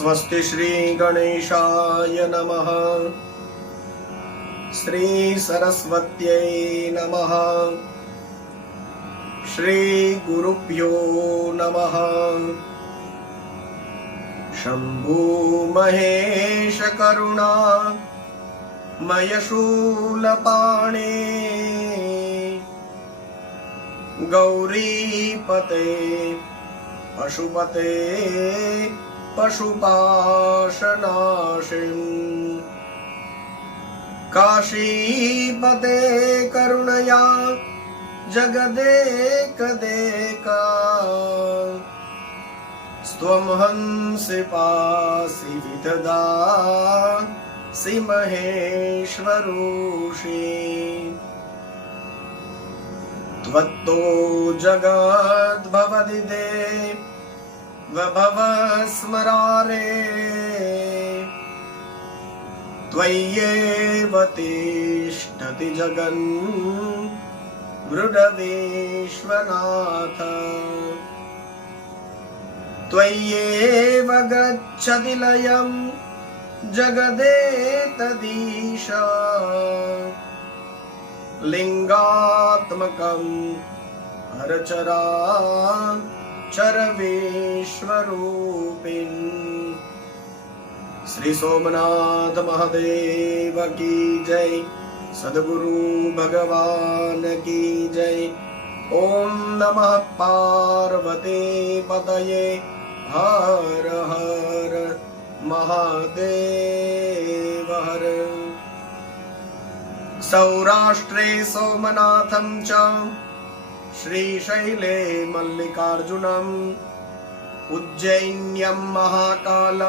स्वस्ति श्री गणेशाय नमः। श्री सरस्वत्यै नमः। श्री गुरुभ्यो नमः। शंभु महेश करुणा मयशूलपाणे गौरीपते पशुपते पशुपाशनाशिन् काशीपते करुणया जगदेकदेका स्त्वं हंसि पासि विददासि महेश्वरूषि त्वत्तो जगद्भवदिदे वभव स्मरारे त्वय्येव तिष्ठति जगन् मृडवेश्वनाथ त्वय्येव गच्छति लयं जगदेतदीश लिंगात्मकं हरचरा चरवेश्वरूपिन्। श्री सोमनाथ महादेव की जय। सद्गुरु भगवान की जय। ओम नमः पार्वती पतये हर हर महादेव हर। सौराष्ट्रे सोमनाथं च श्रीशैले मल्लिकार्जुनम् उज्जैन्यं महाकाल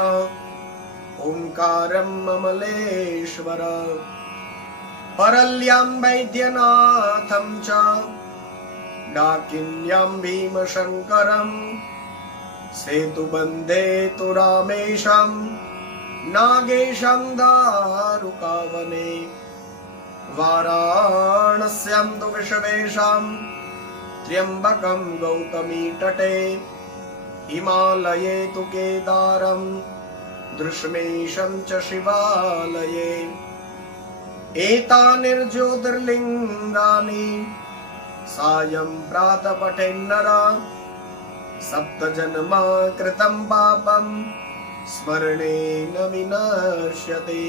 ओंकारं ममलेश्वर परल्यां वैद्यनाथं च डाकिन्यां भीमशंकरं सेतुबन्धे तु रामेशं नागेशं दारुकावने वाराणस्यां तु विश्वेशं त्र्यंबकं गौतमी तटे हिमालये तु केदारं दृश्मेशं च शिवालये। एतानिर्ज्योतिर्लिङ्गानि सायं प्रातः पठेन्नर सप्तजन्मा कृतं पापं स्मरणेन विनश्यति।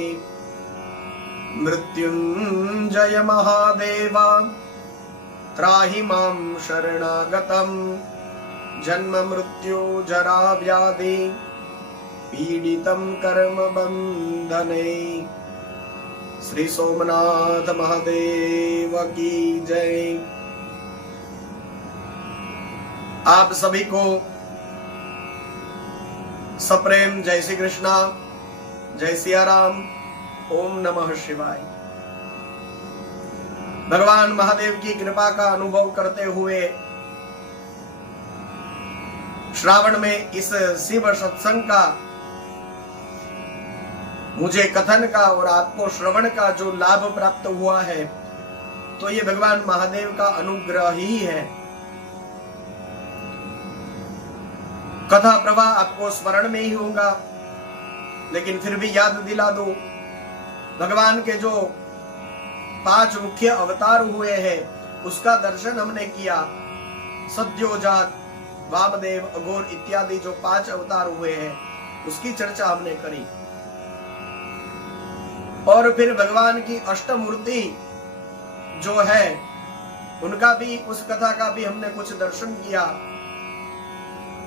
मृत्युञ्जय महादेव त्राहि मां शरणागतं जन्म मृत्यु जरा व्याधि पीडितं कर्म बंधने। श्री सोमनाथ महादेव की जय। आप सभी को सप्रेम जय श्री कृष्णा, जय सिया राम। ओम नमः शिवाय। भगवान महादेव की कृपा का अनुभव करते हुए श्रावण में इस शिव सत्संग का मुझे कथन का और आपको श्रवण का जो लाभ प्राप्त हुआ है, तो ये भगवान महादेव का अनुग्रह ही है। कथा प्रवाह आपको स्मरण में ही होगा, लेकिन फिर भी याद दिला दो। भगवान के जो 5 मुख्य अवतार हुए हैं उसका दर्शन हमने किया। सद्योजात, वामदेव, अघोर इत्यादि जो 5 अवतार हुए हैं उसकी चर्चा हमने करी। और फिर भगवान की अष्टमूर्ति जो है उनका भी, उस कथा का भी हमने कुछ दर्शन किया।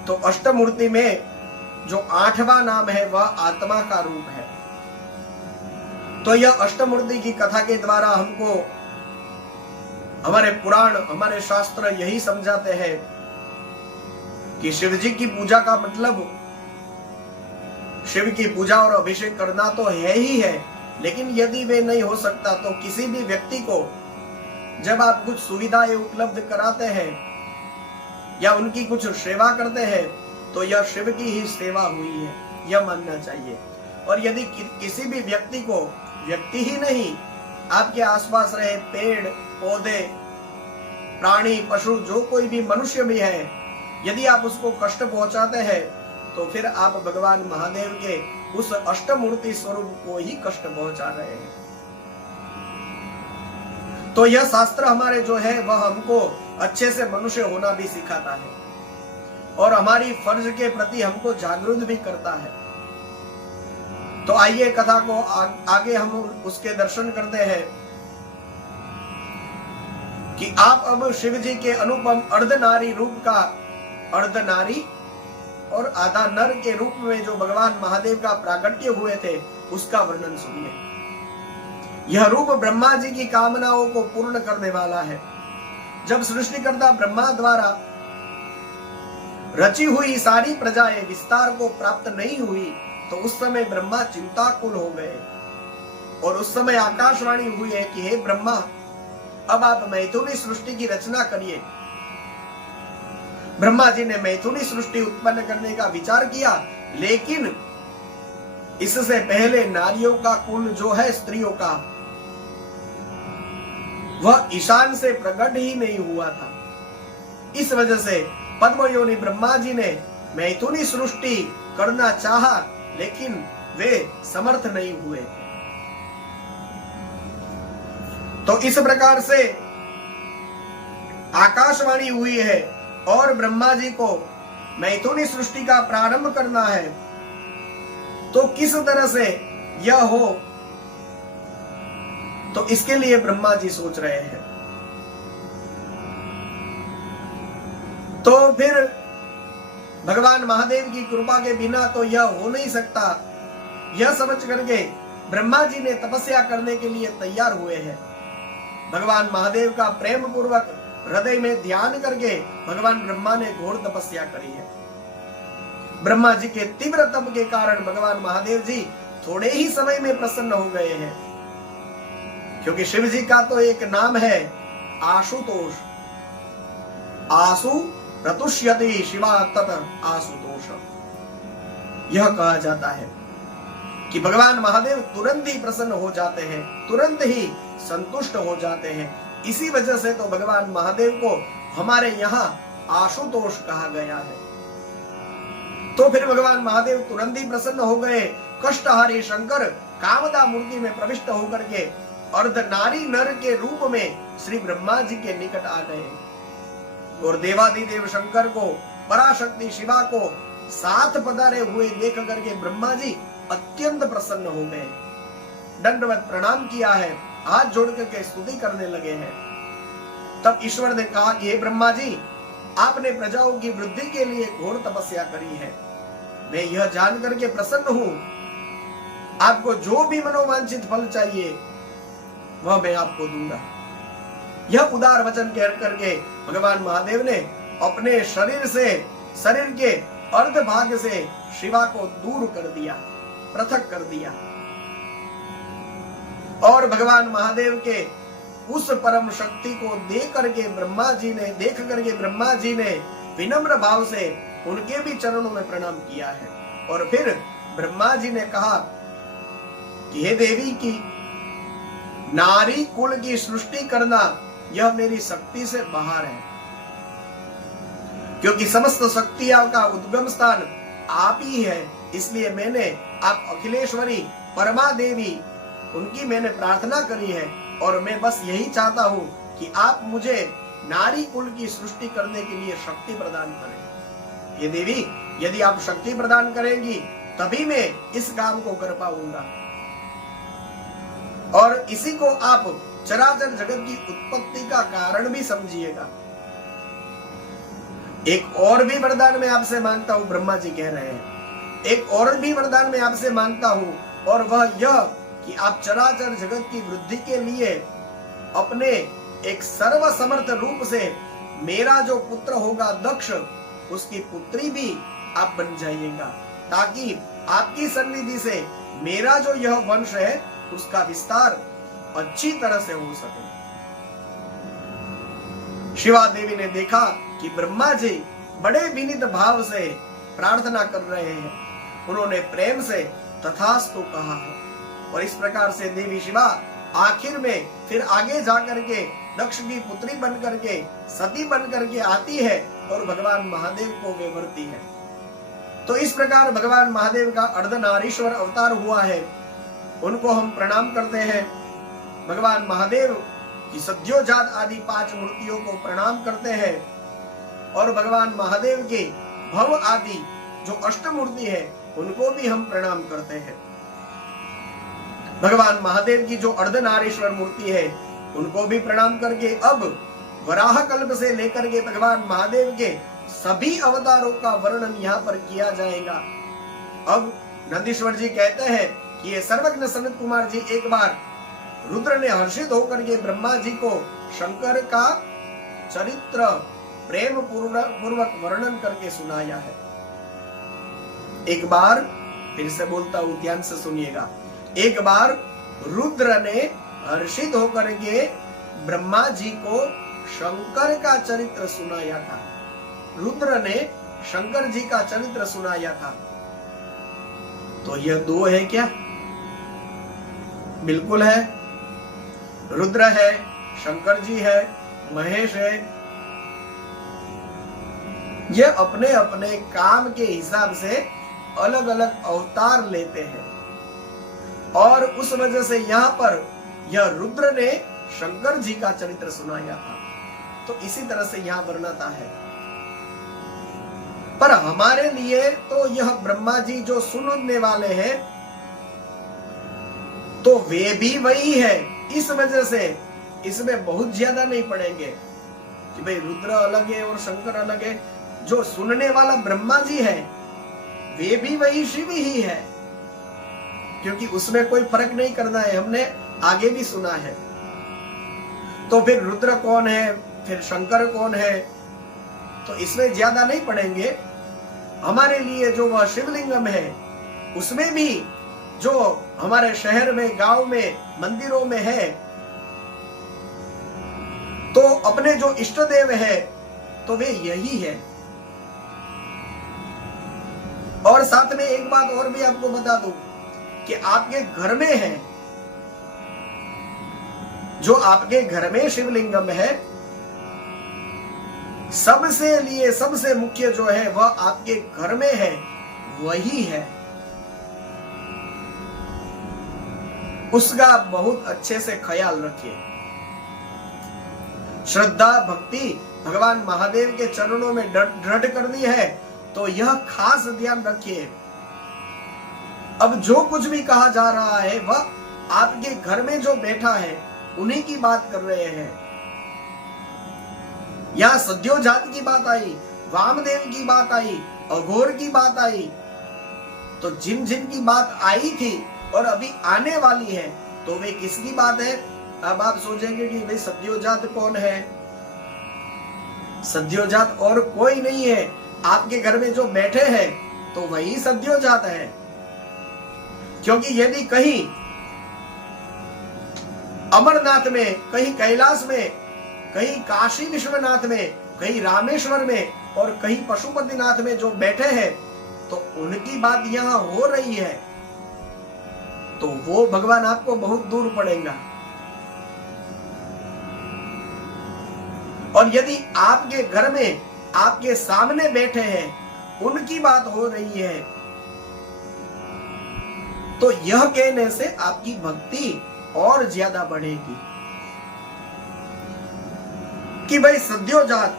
तो अष्टमूर्ति में जो 8वां नाम है वह आत्मा का रूप है। तो यह अष्टमूर्ति की कथा के द्वारा हमको हमारे पुराण, हमारे शास्त्र यही समझाते हैं कि शिव जी की पूजा का मतलब शिव की पूजा और अभिषेक करना तो है ही है, लेकिन यदि वे नहीं हो सकता तो किसी भी व्यक्ति को जब आप कुछ सुविधाएं उपलब्ध कराते हैं या उनकी कुछ सेवा करते हैं तो यह शिव की ही सेवा हुई है, यह मानना चाहिए। और यदि किसी भी व्यक्ति को, व्यक्ति ही नहीं, आपके आसपास रहे पेड़ पौधे, प्राणी, पशु, जो कोई भी मनुष्य भी है, यदि आप उसको कष्ट पहुंचाते हैं तो फिर आप भगवान महादेव के उस अष्टमूर्ति स्वरूप को ही कष्ट पहुंचा रहे हैं। तो यह शास्त्र हमारे जो है वह हमको अच्छे से मनुष्य होना भी सिखाता है और हमारी फर्ज के प्रति हमको जागरूक भी करता है। तो आइए कथा को आगे हम उसके दर्शन करते हैं कि आप अब शिव जी के अनुपम अर्धनारी रूप का, अर्धनारी और आधा नर के रूप में जो भगवान महादेव का प्राकट्य हुए थे उसका वर्णन सुनिए। यह रूप ब्रह्मा जी की कामनाओं को पूर्ण करने वाला है। जब सृष्टिकर्ता ब्रह्मा द्वारा रची हुई सारी प्रजाएं विस्तार को प्राप्त नहीं हुई तो उस समय ब्रह्मा चिंताकुल हो गए और उस समय आकाशवाणी हुई है कि हे ब्रह्मा, अब आप मैथुनी सृष्टि की रचना करिए। ब्रह्मा जी ने मैथुनी सृष्टि उत्पन्न करने का विचार किया, लेकिन इससे पहले नारियों का कुल जो है स्त्रियों का, वह ईशान से प्रकट ही नहीं हुआ था। इस वजह से पद्मयोनि ब्रह्मा जी ने मैथुनी सृष्टि करना चाहा, लेकिन वे समर्थ नहीं हुए। तो इस प्रकार से आकाशवाणी हुई है और ब्रह्मा जी को मैथुनी सृष्टि का प्रारंभ करना है, तो किस तरह से यह हो, तो इसके लिए ब्रह्मा जी सोच रहे हैं। तो फिर भगवान महादेव की कृपा के बिना तो यह हो नहीं सकता। यह समझ करके ब्रह्मा जी ने तपस्या करने के लिए तैयार हुए हैं। भगवान महादेव का प्रेम पूर्वक हृदय में ध्यान करके भगवान ब्रह्मा ने घोर तपस्या करी है। ब्रह्मा जी के तीव्र तप के कारण भगवान महादेव जी थोड़े ही समय में प्रसन्न हो गए हैं, क्योंकि शिव जी का तो एक नाम है आशुतोष। आशु प्रतुष्यति शिवा तत आशुतोष। यह कहा जाता है कि भगवान महादेव तुरंत ही प्रसन्न हो जाते हैं, तुरंत ही संतुष्ट हो जाते हैं। इसी वजह से तो भगवान महादेव को हमारे यहाँ आशुतोष कहा गया है। तो फिर भगवान महादेव तुरंत ही प्रसन्न हो गए। कष्टहारी शंकर कामदा मूर्ति में प्रविष्ट होकर के अर्धनारी नर के रूप में श्री ब्रह्मा जी के निकट आ गए और देवादिदेव शंकर को, पराशक्ति शिवा को साथ पधारे हुए देख करके ब्रह्मा जी अत्यंत प्रसन्न हो गए। दंडवत प्रणाम किया है, हाथ जोड़ करके स्तुति करने लगे हैं। तब ईश्वर ने कहा कि हे ब्रह्मा जी, आपने प्रजाओं की वृद्धि के लिए घोर तपस्या करी है। मैं यह जान करके प्रसन्न हूं, आपको जो भी मनोवांछित फल चाहिए वह मैं आपको दूंगा। यह उदार वचन कह करके भगवान महादेव ने अपने शरीर के अर्ध भाग से शिवा को दूर कर दिया, पृथक कर दिया और भगवान महादेव के उस परम शक्ति को देख करके ब्रह्मा जी ने विनम्र भाव से उनके भी चरणों में प्रणाम किया है। और फिर ब्रह्मा जी ने कहा कि हे देवी, की नारी कुल की सृष्टि करना यह मेरी शक्ति से बाहर है, क्योंकि समस्त शक्तियों का उद्गम स्थान आप ही है। इसलिए मैंने आप अखिलेश्वरी परमा देवी, उनकी मैंने प्रार्थना करी है और मैं बस यही चाहता हूं कि आप मुझे नारी कुल की सृष्टि करने के लिए शक्ति प्रदान करें। ये देवी, यदि आप शक्ति प्रदान करेंगी तभी मैं इस काम को कर पाऊंगा और इसी को आप चराचर जगत की उत्पत्ति का कारण भी समझिएगा। एक और भी वरदान मैं आपसे मांगता हूं, ब्रह्मा जी कह रहे हैं, एक और भी वरदान मैं आपसे मांगता हूं, और वह यह कि आप चराचर जगत की वृद्धि के लिए अपने एक सर्वसमर्थ रूप से मेरा जो पुत्र होगा दक्ष, उसकी पुत्री भी आप बन जाइएगा, ताकि आपकी सन्निधि से मेरा जो यह वंश है उसका विस्तार अच्छी तरह से हो सके। शिवा देवी ने देखा कि ब्रह्मा जी बड़े विनीत भाव से प्रार्थना कर रहे हैं। उन्होंने प्रेम से तथास्तु कहा है और इस प्रकार से देवी शिवा आखिर में फिर आगे जाकर के दक्ष की पुत्री बन करके, सती बन करके आती है और भगवान महादेव को वे वरती है। तो इस प्रकार भगवान महादेव का अर्धनारीश्वर अवतार हुआ है, उनको हम प्रणाम करते हैं। भगवान महादेव की सद्योजात आदि 5 मूर्तियों को प्रणाम करते हैं और भगवान महादेव के भव आदि जो अष्टमूर्ति है उनको भी हम प्रणाम करते हैं। भगवान महादेव की जो अर्धनारीश्वर मूर्ति है उनको भी प्रणाम करके अब वराह कल्प से लेकर के भगवान महादेव के सभी अवतारों का वर्णन यहाँ पर किया जाएगा। अब नंदीश्वर जी कहते हैं कि ये सर्वज्ञ सनत कुमार जी एक बार रुद्र ने हर्षित होकर के ब्रह्मा जी को शंकर का चरित्र प्रेम पूर्वक वर्णन करके सुनाया है। एक बार फिर से बोलता हूं, ध्यान से सुनिएगा। एक बार रुद्र ने हर्षित होकर के ब्रह्मा जी को शंकर का चरित्र सुनाया था। रुद्र ने शंकर जी का चरित्र सुनाया था। तो यह 2 है क्या? बिल्कुल है। रुद्र है, शंकर जी है, महेश है। ये अपने अपने काम के हिसाब से अलग अलग अवतार लेते हैं और उस वजह से यहाँ पर यह रुद्र ने शंकर जी का चरित्र सुनाया था। तो इसी तरह से यहाँ वर्णता है। पर हमारे लिए तो यह ब्रह्मा जी जो सुनने वाले हैं तो वे भी वही है। इस वजह से इसमें बहुत ज्यादा नहीं पड़ेंगे कि भाई रुद्र अलग है और शंकर अलग है। जो सुनने वाला ब्रह्मा जी है वे भी वही शिव ही है, क्योंकि उसमें कोई फर्क नहीं करना है, हमने आगे भी सुना है। तो फिर रुद्र कौन है, फिर शंकर कौन है, तो इसमें ज्यादा नहीं पड़ेंगे। हमारे लिए जो वह शिवलिंगम है उसमें भी जो हमारे शहर में, गांव में, मंदिरों में है, तो अपने जो इष्ट देव है तो वे यही है। और साथ में एक बात और भी आपको बता दूं कि आपके घर में है, जो आपके घर में शिवलिंगम है, सबसे मुख्य जो है वह आपके घर में है, वही है। उसका बहुत अच्छे से ख्याल रखिए। श्रद्धा भक्ति भगवान महादेव के चरणों में दृढ़ कर दी है तो यह खास ध्यान रखिए। अब जो कुछ भी कहा जा रहा है वह आपके घर में जो बैठा है उन्हीं की बात कर रहे हैं। यहां सद्योजात की बात आई, वामदेव की बात आई, अघोर की बात आई, तो जिन जिन की बात आई थी और अभी आने वाली है तो वे किसकी बात है? अब आप सोचेंगे कि भाई सद्योजात कौन है? सद्योजात और कोई नहीं है, आपके घर में जो बैठे हैं तो वही सद्योजात है। क्योंकि यदि कहीं अमरनाथ में, कहीं कैलाश में, कहीं काशी विश्वनाथ में, कहीं रामेश्वर में और कहीं पशुपतिनाथ में जो बैठे हैं तो उनकी बात यहां हो रही है, तो वो भगवान आपको बहुत दूर पड़ेगा। और यदि आपके घर में आपके सामने बैठे हैं उनकी बात हो रही है तो यह कहने से आपकी भक्ति और ज्यादा बढ़ेगी कि भाई सद्योजात।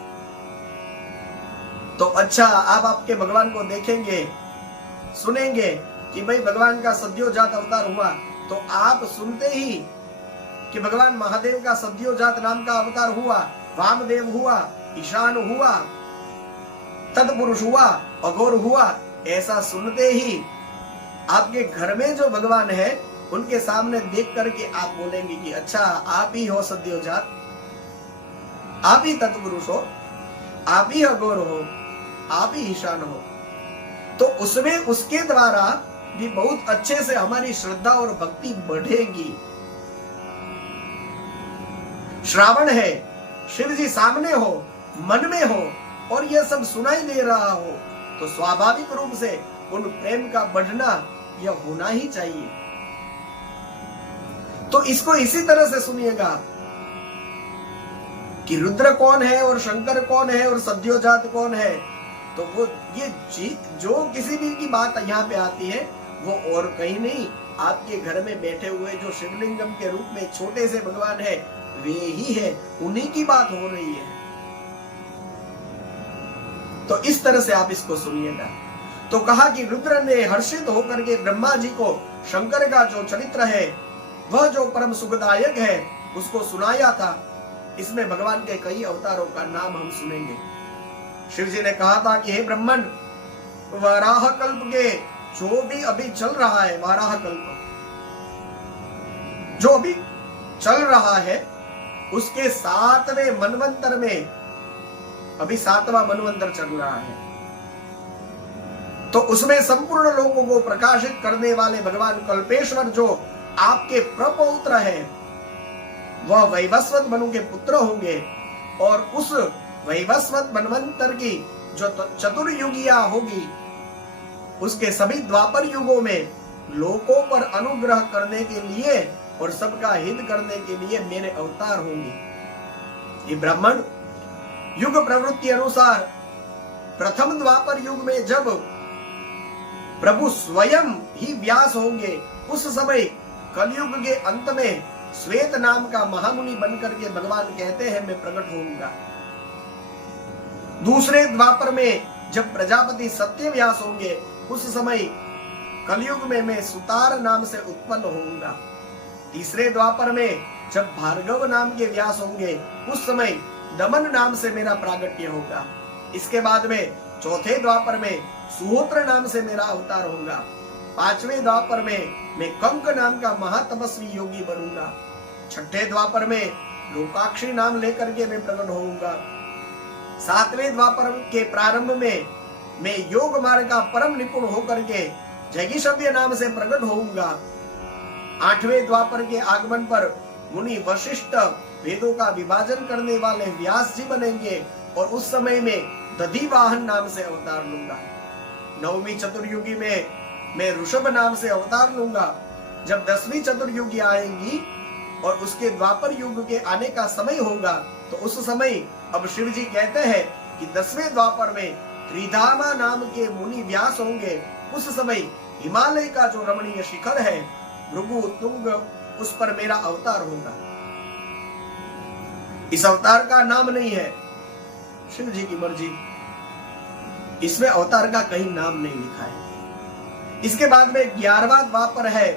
तो अच्छा, आप आपके भगवान को देखेंगे, सुनेंगे कि भाई भगवान का सद्योजात अवतार हुआ, तो आप सुनते ही कि भगवान महादेव का सद्योजात नाम का अवतार हुआ, वामदेव हुआ, ईशान हुआ, तत्पुरुष हुआ, अघोर हुआ, ऐसा सुनते ही आपके घर में जो भगवान है उनके सामने देख करके आप बोलेंगे कि अच्छा, आप ही हो सद्योजात, आप ही तत्पुरुष हो, आप ही अघोर हो, आप ही ईशान हो। तो उसमें उसके द्वारा भी बहुत अच्छे से हमारी श्रद्धा और भक्ति बढ़ेगी। श्रावण है, शिव जी सामने हो, मन में हो और यह सब सुनाई दे रहा हो तो स्वाभाविक रूप से उन प्रेम का बढ़ना यह होना ही चाहिए। तो इसको इसी तरह से सुनिएगा कि रुद्र कौन है और शंकर कौन है और सद्योजात कौन है, तो वो ये जो किसी भी की बात यहाँ पे आती है वो और कहीं नहीं, आपके घर में बैठे हुए जो शिवलिंगम के रूप में छोटे से भगवान है वे ही है, उन्हीं की बात हो रही है। तो इस तरह से आप इसको सुनिएगा। तो कहा कि रुद्र ने हर्षित होकर के ब्रह्मा जी को शंकर का जो चरित्र है वह जो परम सुखदायक है उसको सुनाया था। इसमें भगवान के कई अवतारों का नाम हम सुनेंगे। शिव जी ने कहा था कि हे ब्रह्मन, वराह कल्प के जो भी अभी चल रहा है, वराह कल्प जो अभी चल रहा है उसके 7वें मनवंतर में, अभी 7वां मनवंतर चल रहा है, तो उसमें संपूर्ण लोगों को प्रकाशित करने वाले भगवान कल्पेश्वर जो आपके प्रपौत्र है वह वैवस्वत मनु के पुत्र होंगे। और उस वैवस्वत मनवंतर की जो चतुर्युगिया होगी उसके सभी द्वापर युगों में लोगों पर अनुग्रह करने के लिए और सबका हित करने के लिए मेरे अवतार होंगे। ये ब्राह्मण युग प्रवृत्ति अनुसार प्रथम द्वापर युग में जब प्रभु स्वयं ही व्यास होंगे उस समय कलयुग के अंत में श्वेत नाम का महामुनि बनकर के भगवान कहते हैं मैं प्रकट होऊंगा। दूसरे द्वापर में जब प्रजापति सत्य व्यास होंगे उस समय कलयुग में मैं सुतार नाम से उत्पन्न होऊंगा। तीसरे द्वापर में जब भार्गव नाम के व्यास होंगे उस समय दमन नाम से मेरा प्रागट्य होगा। इसके बाद में चौथे द्वापर में सुहोत्र नाम से मेरा अवतार होगा। पांचवें द्वापर में मैं कंक नाम का महातपस्वी योगी बनूंगा। छठे द्वापर में लोकाक्षी नाम लेकर के मैं प्रकट होऊंगा। सातवें द्वापर के प्रारंभ में मैं योग मार्ग का परम निपुण होकर के जैगिषव्य नाम से प्रकट होऊंगा। आठवें द्वापर के आगमन पर मुनि वशिष्ठ वेदों का विभाजन करने वाले व्यास जी बनेंगे और उस समय में दधिवाहन नाम से अवतार लूंगा। नववीं चतुर्युगी में मैं ऋषभ नाम से अवतार लूंगा। जब 10वीं चतुर्युगी आएंगी और उसके द्वापर युग के आने का समय होगा तो उस समय अब शिव जी कहते हैं कि 10वें द्वापर में त्रिधामा नाम के मुनि व्यास होंगे। उस समय हिमालय का जो रमणीय शिखर है भृगु तुंग, उस पर मेरा अवतार होगा। इस अवतार का नाम नहीं है, शिव जी की मर्जी, इसमें अवतार का कहीं नाम नहीं लिखा है। इसके बाद में 11वां द्वापर है,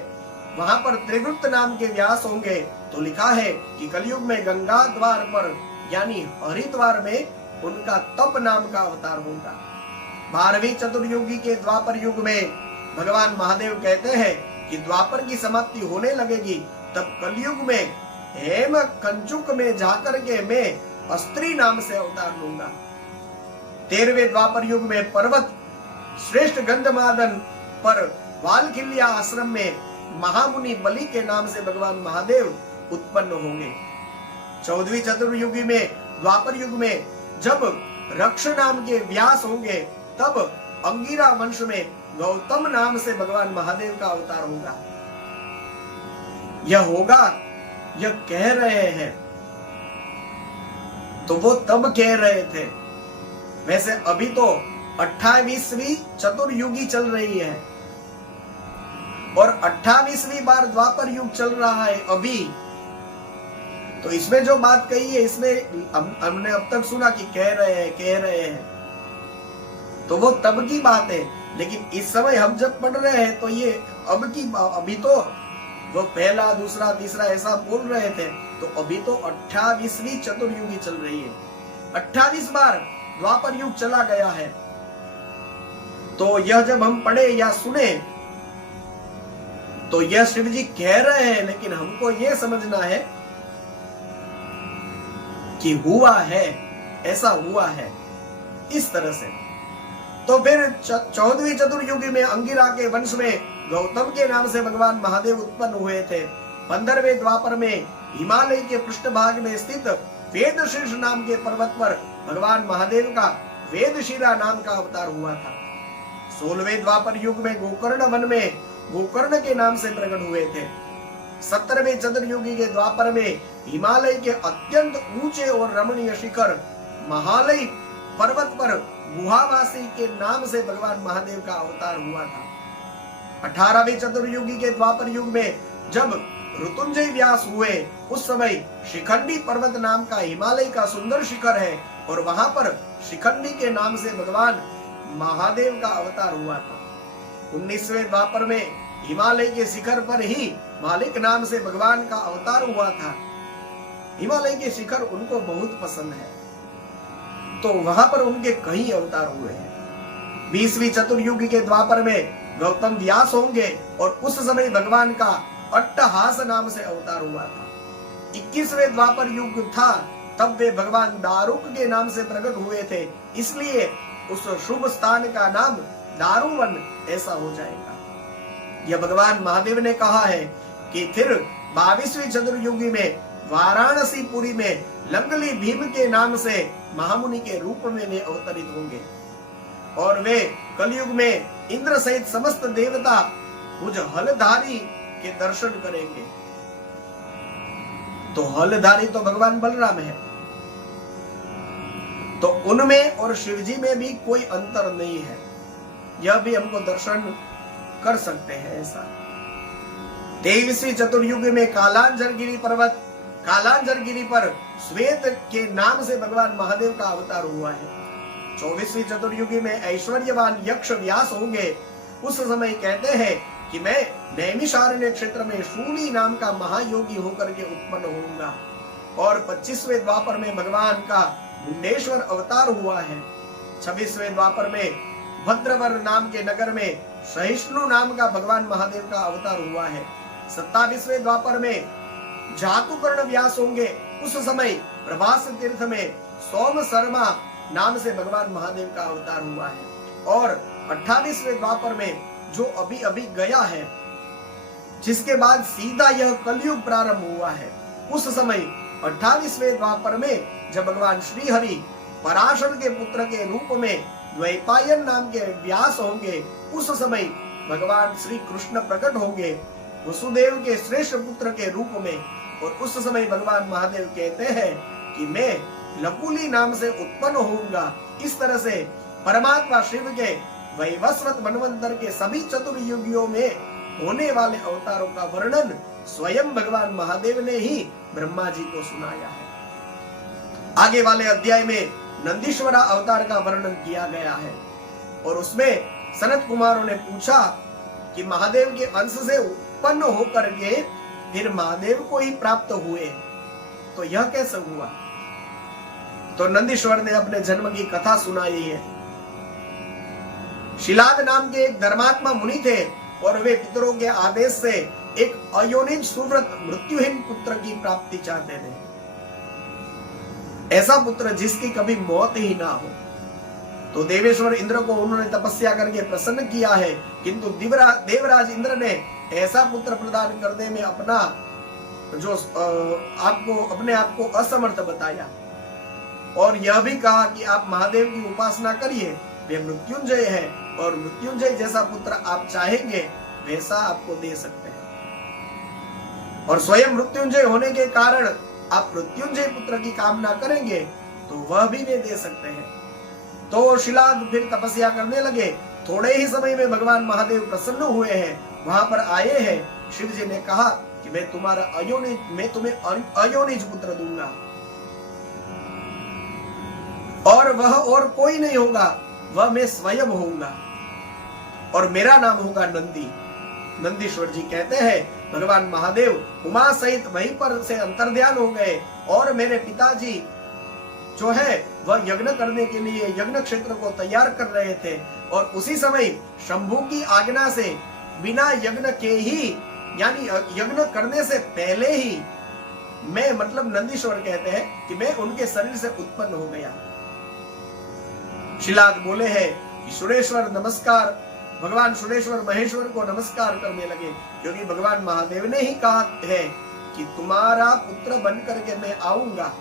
वहां पर त्रिवृत्त नाम के व्यास होंगे। तो लिखा है कि कलयुग में गंगा द्वार पर यानी हरिद्वार में उनका तप नाम का अवतार होगा। 12वीं चतुर्युगी के द्वापर युग में भगवान महादेव कहते हैं कि द्वापर की समाप्ति होने लगेगी, तब कलयुग में हेम कंचुक में जाकर के मैं अस्त्री नाम से अवतार लूंगा। 13वें द्वापर युग में पर्वत श्रेष्ठ गंधमादन पर वालखिल्या आश्रम में महामुनि बलि के नाम से भगवान महादेव उत्पन्न होंगे। 14वीं चतुर्युगी में द्वापर युग में जब रक्ष नाम के व्यास होंगे तब अंगिरा वंश में गौतम नाम से भगवान महादेव का अवतार होगा। यह होगा, यह कह रहे हैं तो वो तब कह रहे थे। वैसे अभी तो 28वीं चतुर्युगी चल रही है और 28वीं बार द्वापर युग चल रहा है अभी। तो इसमें जो बात कही है इसमें हमने अब तक सुना कि कह रहे हैं तो वो तब की बात है, लेकिन इस समय हम जब पढ़ रहे हैं तो ये अब की, अभी तो वो पहला दूसरा तीसरा ऐसा बोल रहे थे, तो अभी तो 28वीं चतुर्युगी चल रही है। 28 बार द्वापर युग चला गया है। तो यह जब हम पढ़े या सुने तो यह शिव जी कह रहे हैं, लेकिन हमको यह समझना है कि हुआ है, ऐसा हुआ है इस तरह से। तो फिर 14वीं चतुर्युगी में अंगिरा के वंश में गौतम के नाम से भगवान महादेव उत्पन्न हुए थे। 15वें द्वापर में हिमालय के पृष्ठभाग में स्थित वेदशीर्ष नाम के पर्वत पर भगवान महादेव का वेदशिरा नाम का अवतार हुआ था। 16वें द्वापर युग में गोकर्ण वन में गोकर्ण के नाम से प्रकट हुए थे। 17वें चतुर्युगी के द्वापर में हिमालय के अत्यंत ऊंचे और रमणीय शिखर महालय पर्वत पर गुहावासी के नाम से भगवान महादेव का अवतार हुआ था। 18वीं चतुर्युगी के द्वापर युग में जब ऋतुंजय व्यास हुए, उस समय शिखंडी पर्वत नाम का हिमालय का सुंदर शिखर है और वहां पर शिखंडी के नाम से भगवान महादेव का अवतार हुआ था। 19वें द्वापर में हिमालय के शिखर पर ही मालिक नाम से भगवान का अवतार हुआ था। हिमालय के शिखर उनको बहुत पसंद है, तो वहां पर उनके कई अवतार हुए हैं। 20वीं चतुर्युगी के द्वापर में गौतम व्यास होंगे और उस समय भगवान का अट्टहास नाम से अवतार हुआ था। 21वें द्वापर युग था, तब वे भगवान दारुक के नाम से प्रकट हुए थे, इसलिए उस शुभ स्थान का नाम दारुवन ऐसा हो जाएगा। यह भगवान महादेव ने कहा है कि फिर 22वीं चतुर्युगी में वाराणसीपुरी में लंगली भीम के नाम से महामुनि के रूप में वे अवतरित होंगे और वे कलयुग में इंद्र सहित समस्त देवता मुझ हलधारी के दर्शन करेंगे। तो हलधारी तो भगवान बलराम है, तो उनमें और शिवजी में भी कोई अंतर नहीं है, यह भी हमको दर्शन कर सकते हैं ऐसा। 23वीं चतुर्युगी में कालांजरगिरी पर्वत, कालांजरगिरी पर श्वेत के नाम से भगवान महादेव का अवतार हुआ है। 24वीं चतुर्युगी में ऐश्वर्यवान यक्ष व्यास होंगे। उस समय कहते हैं कि मैं नैमिषारण्य क्षेत्र में शूली नाम का महायोगी होकर के उत्पन्न होऊंगा। और 25वें द्वापर में भगवान का मुंडेश्वर अवतार हुआ है। 26वें द्वापर में भद्रवर नाम के नगर में सहिष्णु नाम का भगवान महादेव का अवतार हुआ है। 27वें द्वापर में जातुकर्ण व्यास होंगे। उस समय प्रभास तीर्थ में सोम शर्मा नाम से भगवान महादेव का अवतार हुआ है। और 28वें द्वापर में जो अभी अभी गया है, जिसके बाद सीधा यह कलयुग प्रारंभ हुआ है, उस समय 28वें द्वापर में जब भगवान श्री हरि पराशर के पुत्र के रूप में द्वैपायन नाम के व्यास होंगे, उस समय भगवान श्री कृष्ण प्रकट होंगे वसुदेव के श्रेष्ठ पुत्र के रूप में। और उस समय भगवान महादेव कहते हैं कि मैं लकुली नाम से उत्पन्न होऊंगा। इस तरह से परमात्मा शिव के वैवस्वत मनवंतर के सभी चतुर्युगियों में होने वाले अवतारों का वर्णन स्वयं भगवान महादेव ने ही ब्रह्मा जी को सुनाया है। आगे वाले अध्याय में नंदीश्वरा अवतार का वर्णन किया गया है और उसमें सनत कुमारों ने पूछा कि महादेव के अंश से उत्पन्न होकर के फिर महादेव को ही प्राप्त हुए, तो यह कैसे हुआ? तो नंदीश्वर ने अपने जन्म की कथा सुनाई है। शिलाद नाम के एक धर्मात्मा मुनि थे और वे पितरों के आदेश से एक अयोनिज सुव्रत मृत्युहीन पुत्र की प्राप्ति चाहते थे। ऐसा पुत्र जिसकी कभी मौत ही ना हो। तो देवेश्वर इंद्र को उन्होंने तपस्या करके प्रसन्न किया है, किंतु देवराज इंद्र ने ऐसा पुत्र प्रदान करने में अपने आप को असमर्थ बताया और यह भी कहा कि आप महादेव की उपासना करिए, वे मृत्युंजय है और मृत्युंजय जैसा पुत्र आप चाहेंगे वैसा आपको दे सकते हैं। और स्वयं मृत्युंजय होने के कारण आप मृत्युंजय पुत्र की कामना करेंगे तो वह भी वे दे सकते हैं। तो शिलाद फिर तपस्या करने लगे। थोड़े ही समय में भगवान महादेव प्रसन्न हुए हैं, वहां पर आए हैं। शिव जी ने कहा कि मैं तुम्हें अयोनिज पुत्र दूंगा और वह और कोई नहीं होगा, वह मैं स्वयं होऊंगा और मेरा नाम होगा नंदी। नंदीश्वर जी कहते हैं भगवान महादेव उमा सहित वहीं पर से अंतर्ध्यान हो गए और मेरे पिताजी जो है वह यज्ञ करने के लिए यज्ञ क्षेत्र को तैयार कर रहे थे और उसी समय शंभु की आज्ञा से बिना यज्ञ के ही, यानी यज्ञ करने से पहले ही मैं, मतलब नंदीश्वर कहते हैं कि मैं उनके शरीर से उत्पन्न हो गया। शिलाद बोले हैं कि सुरेश्वर नमस्कार, भगवान सुरेश्वर महेश्वर को नमस्कार करने लगे, क्योंकि भगवान महादेव ने ही कहा है कि तुम्हारा पुत्र बन करके मैं आऊंगा।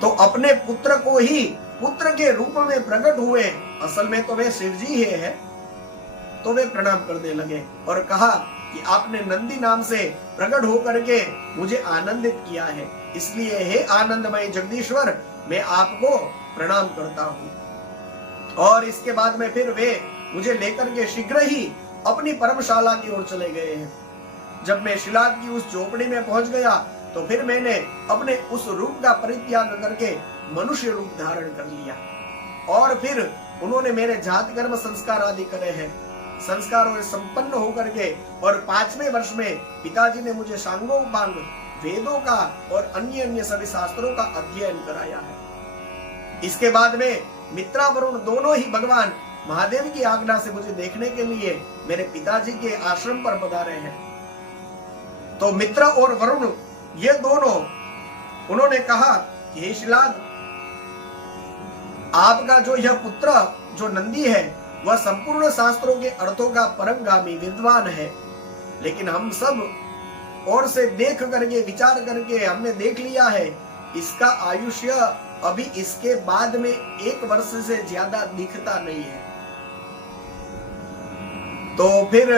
तो अपने पुत्र को ही पुत्र के रूप में प्रकट हुए, असल में तो वे शिव जी है, तो वे प्रणाम करने लगे और कहा कि आपने नंदी नाम से प्रकट होकर के मुझे आनंदित किया है, इसलिए हे आनंदमय जगदीश्वर मैं आपको प्रणाम करता हूँ। और इसके बाद में फिर वे मुझे लेकर के शीघ्र ही अपनी परमशाला की ओर चले गए हैं। जब मैं शिलाद की उस झोपड़ी में पहुंच गया तो फिर मैंने अपने उस रूप का परित्याग करके मनुष्य रूप धारण कर लिया, और फिर उन्होंने मेरे जात कर्म संस्कार आदि करे हैं। संस्कारों से संपन्न होकर के और 5वें वर्ष में पिताजी ने मुझे सांगोपांग वेदों का और अन्य अन्य सभी शास्त्रों का अध्ययन कराया है। इसके बाद में मित्रा वरुण दोनों ही भगवान महादेव की आज्ञा से मुझे देखने के लिए मेरे पिताजी के आश्रम पर पधारे हैं। तो मित्र और वरुण ये दोनों उन्होंने कहा कि हे शिलाद, आपका जो यह पुत्र जो नंदी है वह संपूर्ण शास्त्रों के अर्थों का परमगामी विद्वान है, लेकिन हम सब और से देख करके विचार करके हमने देख लिया है इसका आयुष्य अभी इसके बाद में 1 वर्ष से ज्यादा दिखता नहीं है। तो फिर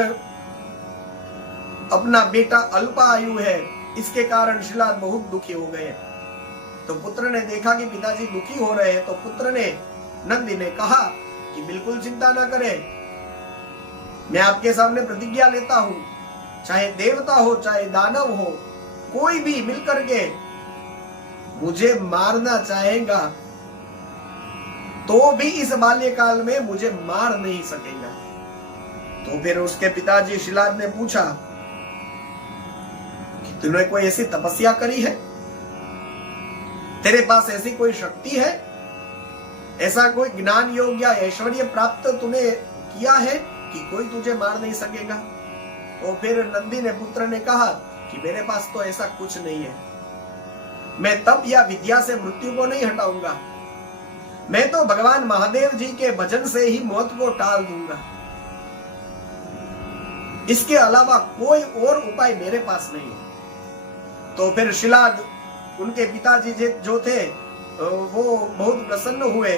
अपना बेटा अल्पायु है, इसके कारण शिलाद बहुत दुखी हो गए। तो पुत्र ने देखा कि पिताजी दुखी हो रहे हैं, तो पुत्र ने नंदी ने कहा कि बिल्कुल चिंता ना करें, मैं आपके सामने प्रतिज्ञा लेता हूं, चाहे देवता हो चाहे दानव हो, कोई भी मिलकर के मुझे मारना चाहेगा तो भी इस बाल्यकाल में मुझे मार नहीं सकेगा। तो फिर उसके पिताजी शिलाद ने पूछा कि तूने कोई ऐसी तपस्या करी है, तेरे पास ऐसी कोई शक्ति है, ऐसा कोई ज्ञान योग या ऐश्वर्य प्राप्त तूने किया है कि कोई तुझे मार नहीं सकेगा। तो फिर नंदी ने पुत्र ने कहा कि मेरे पास तो ऐसा कुछ नहीं है, मैं तप या विद्या से मृत्यु को नहीं हटाऊंगा, मैं तो भगवान महादेव जी के भजन से ही मौत को टाल दूंगा, इसके अलावा कोई और उपाय मेरे पास नहीं है। तो फिर शिलाद उनके पिताजी जो थे वो बहुत प्रसन्न हुए,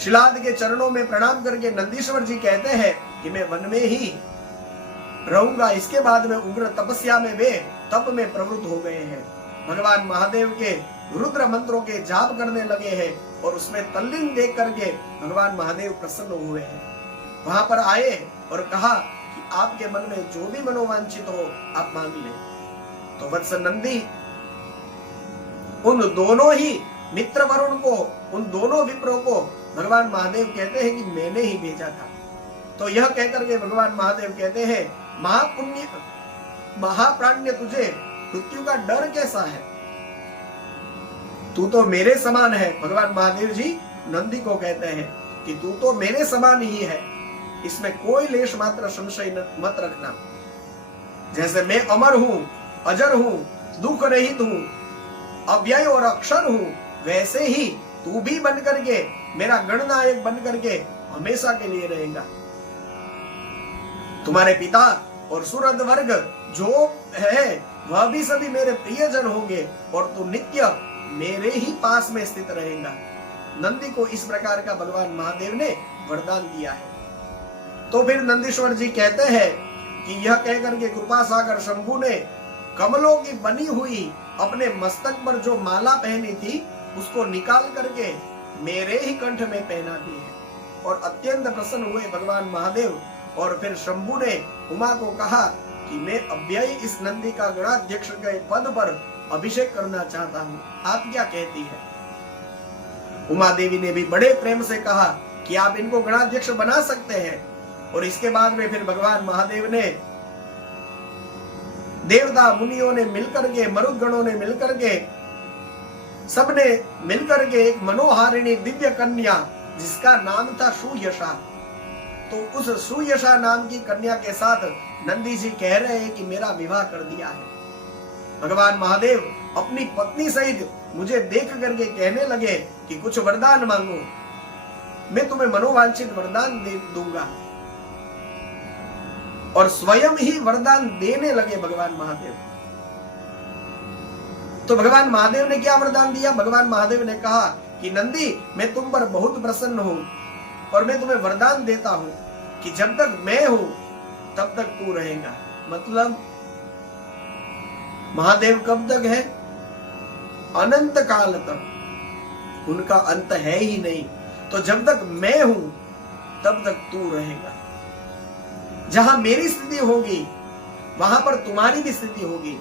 शिलाद के चरणों में प्रणाम करके नंदीश्वर जी कहते हैं कि मैं वन में ही रहूंगा। इसके बाद में उग्र तपस्या में वे तप में प्रवृत्त हो गए हैं, भगवान महादेव के रुद्र मंत्रों के जाप करने लगे हैं और उसमें तल्लीन देख करके भगवान महादेव प्रसन्न हुए हैं। वहां पर आए और कहा कि आपके मन में जो भी मनोवांछित हो आप मांग लें। तो वत्स नंदी उन दोनों ही मित्र वरुण को, उन दोनों विप्रों को भगवान महादेव कहते हैं कि मैंने ही भेजा था। तो यह कहकर के भगवान महादेव कहते हैं महापुण्य महाप्राण्य, तुझे मृत्यु का डर कैसा है, तू तो मेरे समान है। भगवान महादेव जी नंदी को कहते हैं कि तू तो मेरे समान ही है, इसमें कोई लेश मात्र संशय मत रखना। जैसे मैं अमर हूं, अजर हूं, दुख रहित हूं, अव्यय और अक्षर हूं, वैसे ही तू भी बन करके मेरा गणनायक बन करके हमेशा के लिए रहेगा। तुम्हारे पिता और सुरद वर्ग जो है वह भी सभी मेरे प्रियजन होंगे और तू नित्य मेरे ही पास में स्थित रहेगा। नंदी को इस प्रकार का भगवान महादेव ने वरदान दिया है। तो फिर नंदीश्वर जी कहते हैं कि यह कहकर के कृपा सागर शंभु ने कमलों की बनी हुई अपने मस्तक पर जो माला पहनी थी उसको निकाल करके मेरे ही कंठ में पहना दी है और अत्यंत प्रसन्न हुए भगवान महादेव। और फिर शंभु ने उमा को कहा कि मैं अव्यय इस नंदी का गणाध्यक्ष के पद पर अभिषेक करना चाहता हूँ, आप क्या कहती है। उमा देवी ने भी बड़े प्रेम से कहा कि आप इनको गणाध्यक्ष बना सकते हैं। और इसके बाद में फिर भगवान महादेव ने देवता मुनियों ने मिलकर के, मरुदगणों ने मिलकर के, सबने मिलकर के एक मनोहारिणी दिव्य कन्या जिसका नाम था सुयशा, तो उस सुयशा नाम की कन्या के साथ नंदी जी कह रहे हैं कि मेरा विवाह कर दिया है। भगवान महादेव अपनी पत्नी सहित मुझे देख करके कहने लगे कि कुछ वरदान मांगो, मैं तुम्हें मनोवांछित वरदान दे दूंगा। और स्वयं ही वरदान देने लगे भगवान महादेव। तो भगवान महादेव ने क्या वरदान दिया। भगवान महादेव ने कहा कि नंदी मैं तुम पर बहुत प्रसन्न हूं और मैं तुम्हें वरदान देता हूं कि जब तक मैं हूं तब तक तू रहेगा। मतलब महादेव कब तक है? अनंत काल तक, उनका अंत है ही नहीं। तो जब तक मैं हूं तब तक तू रहेगा। जहां मेरी स्थिति होगी वहां पर तुम्हारी भी स्थिति होगी।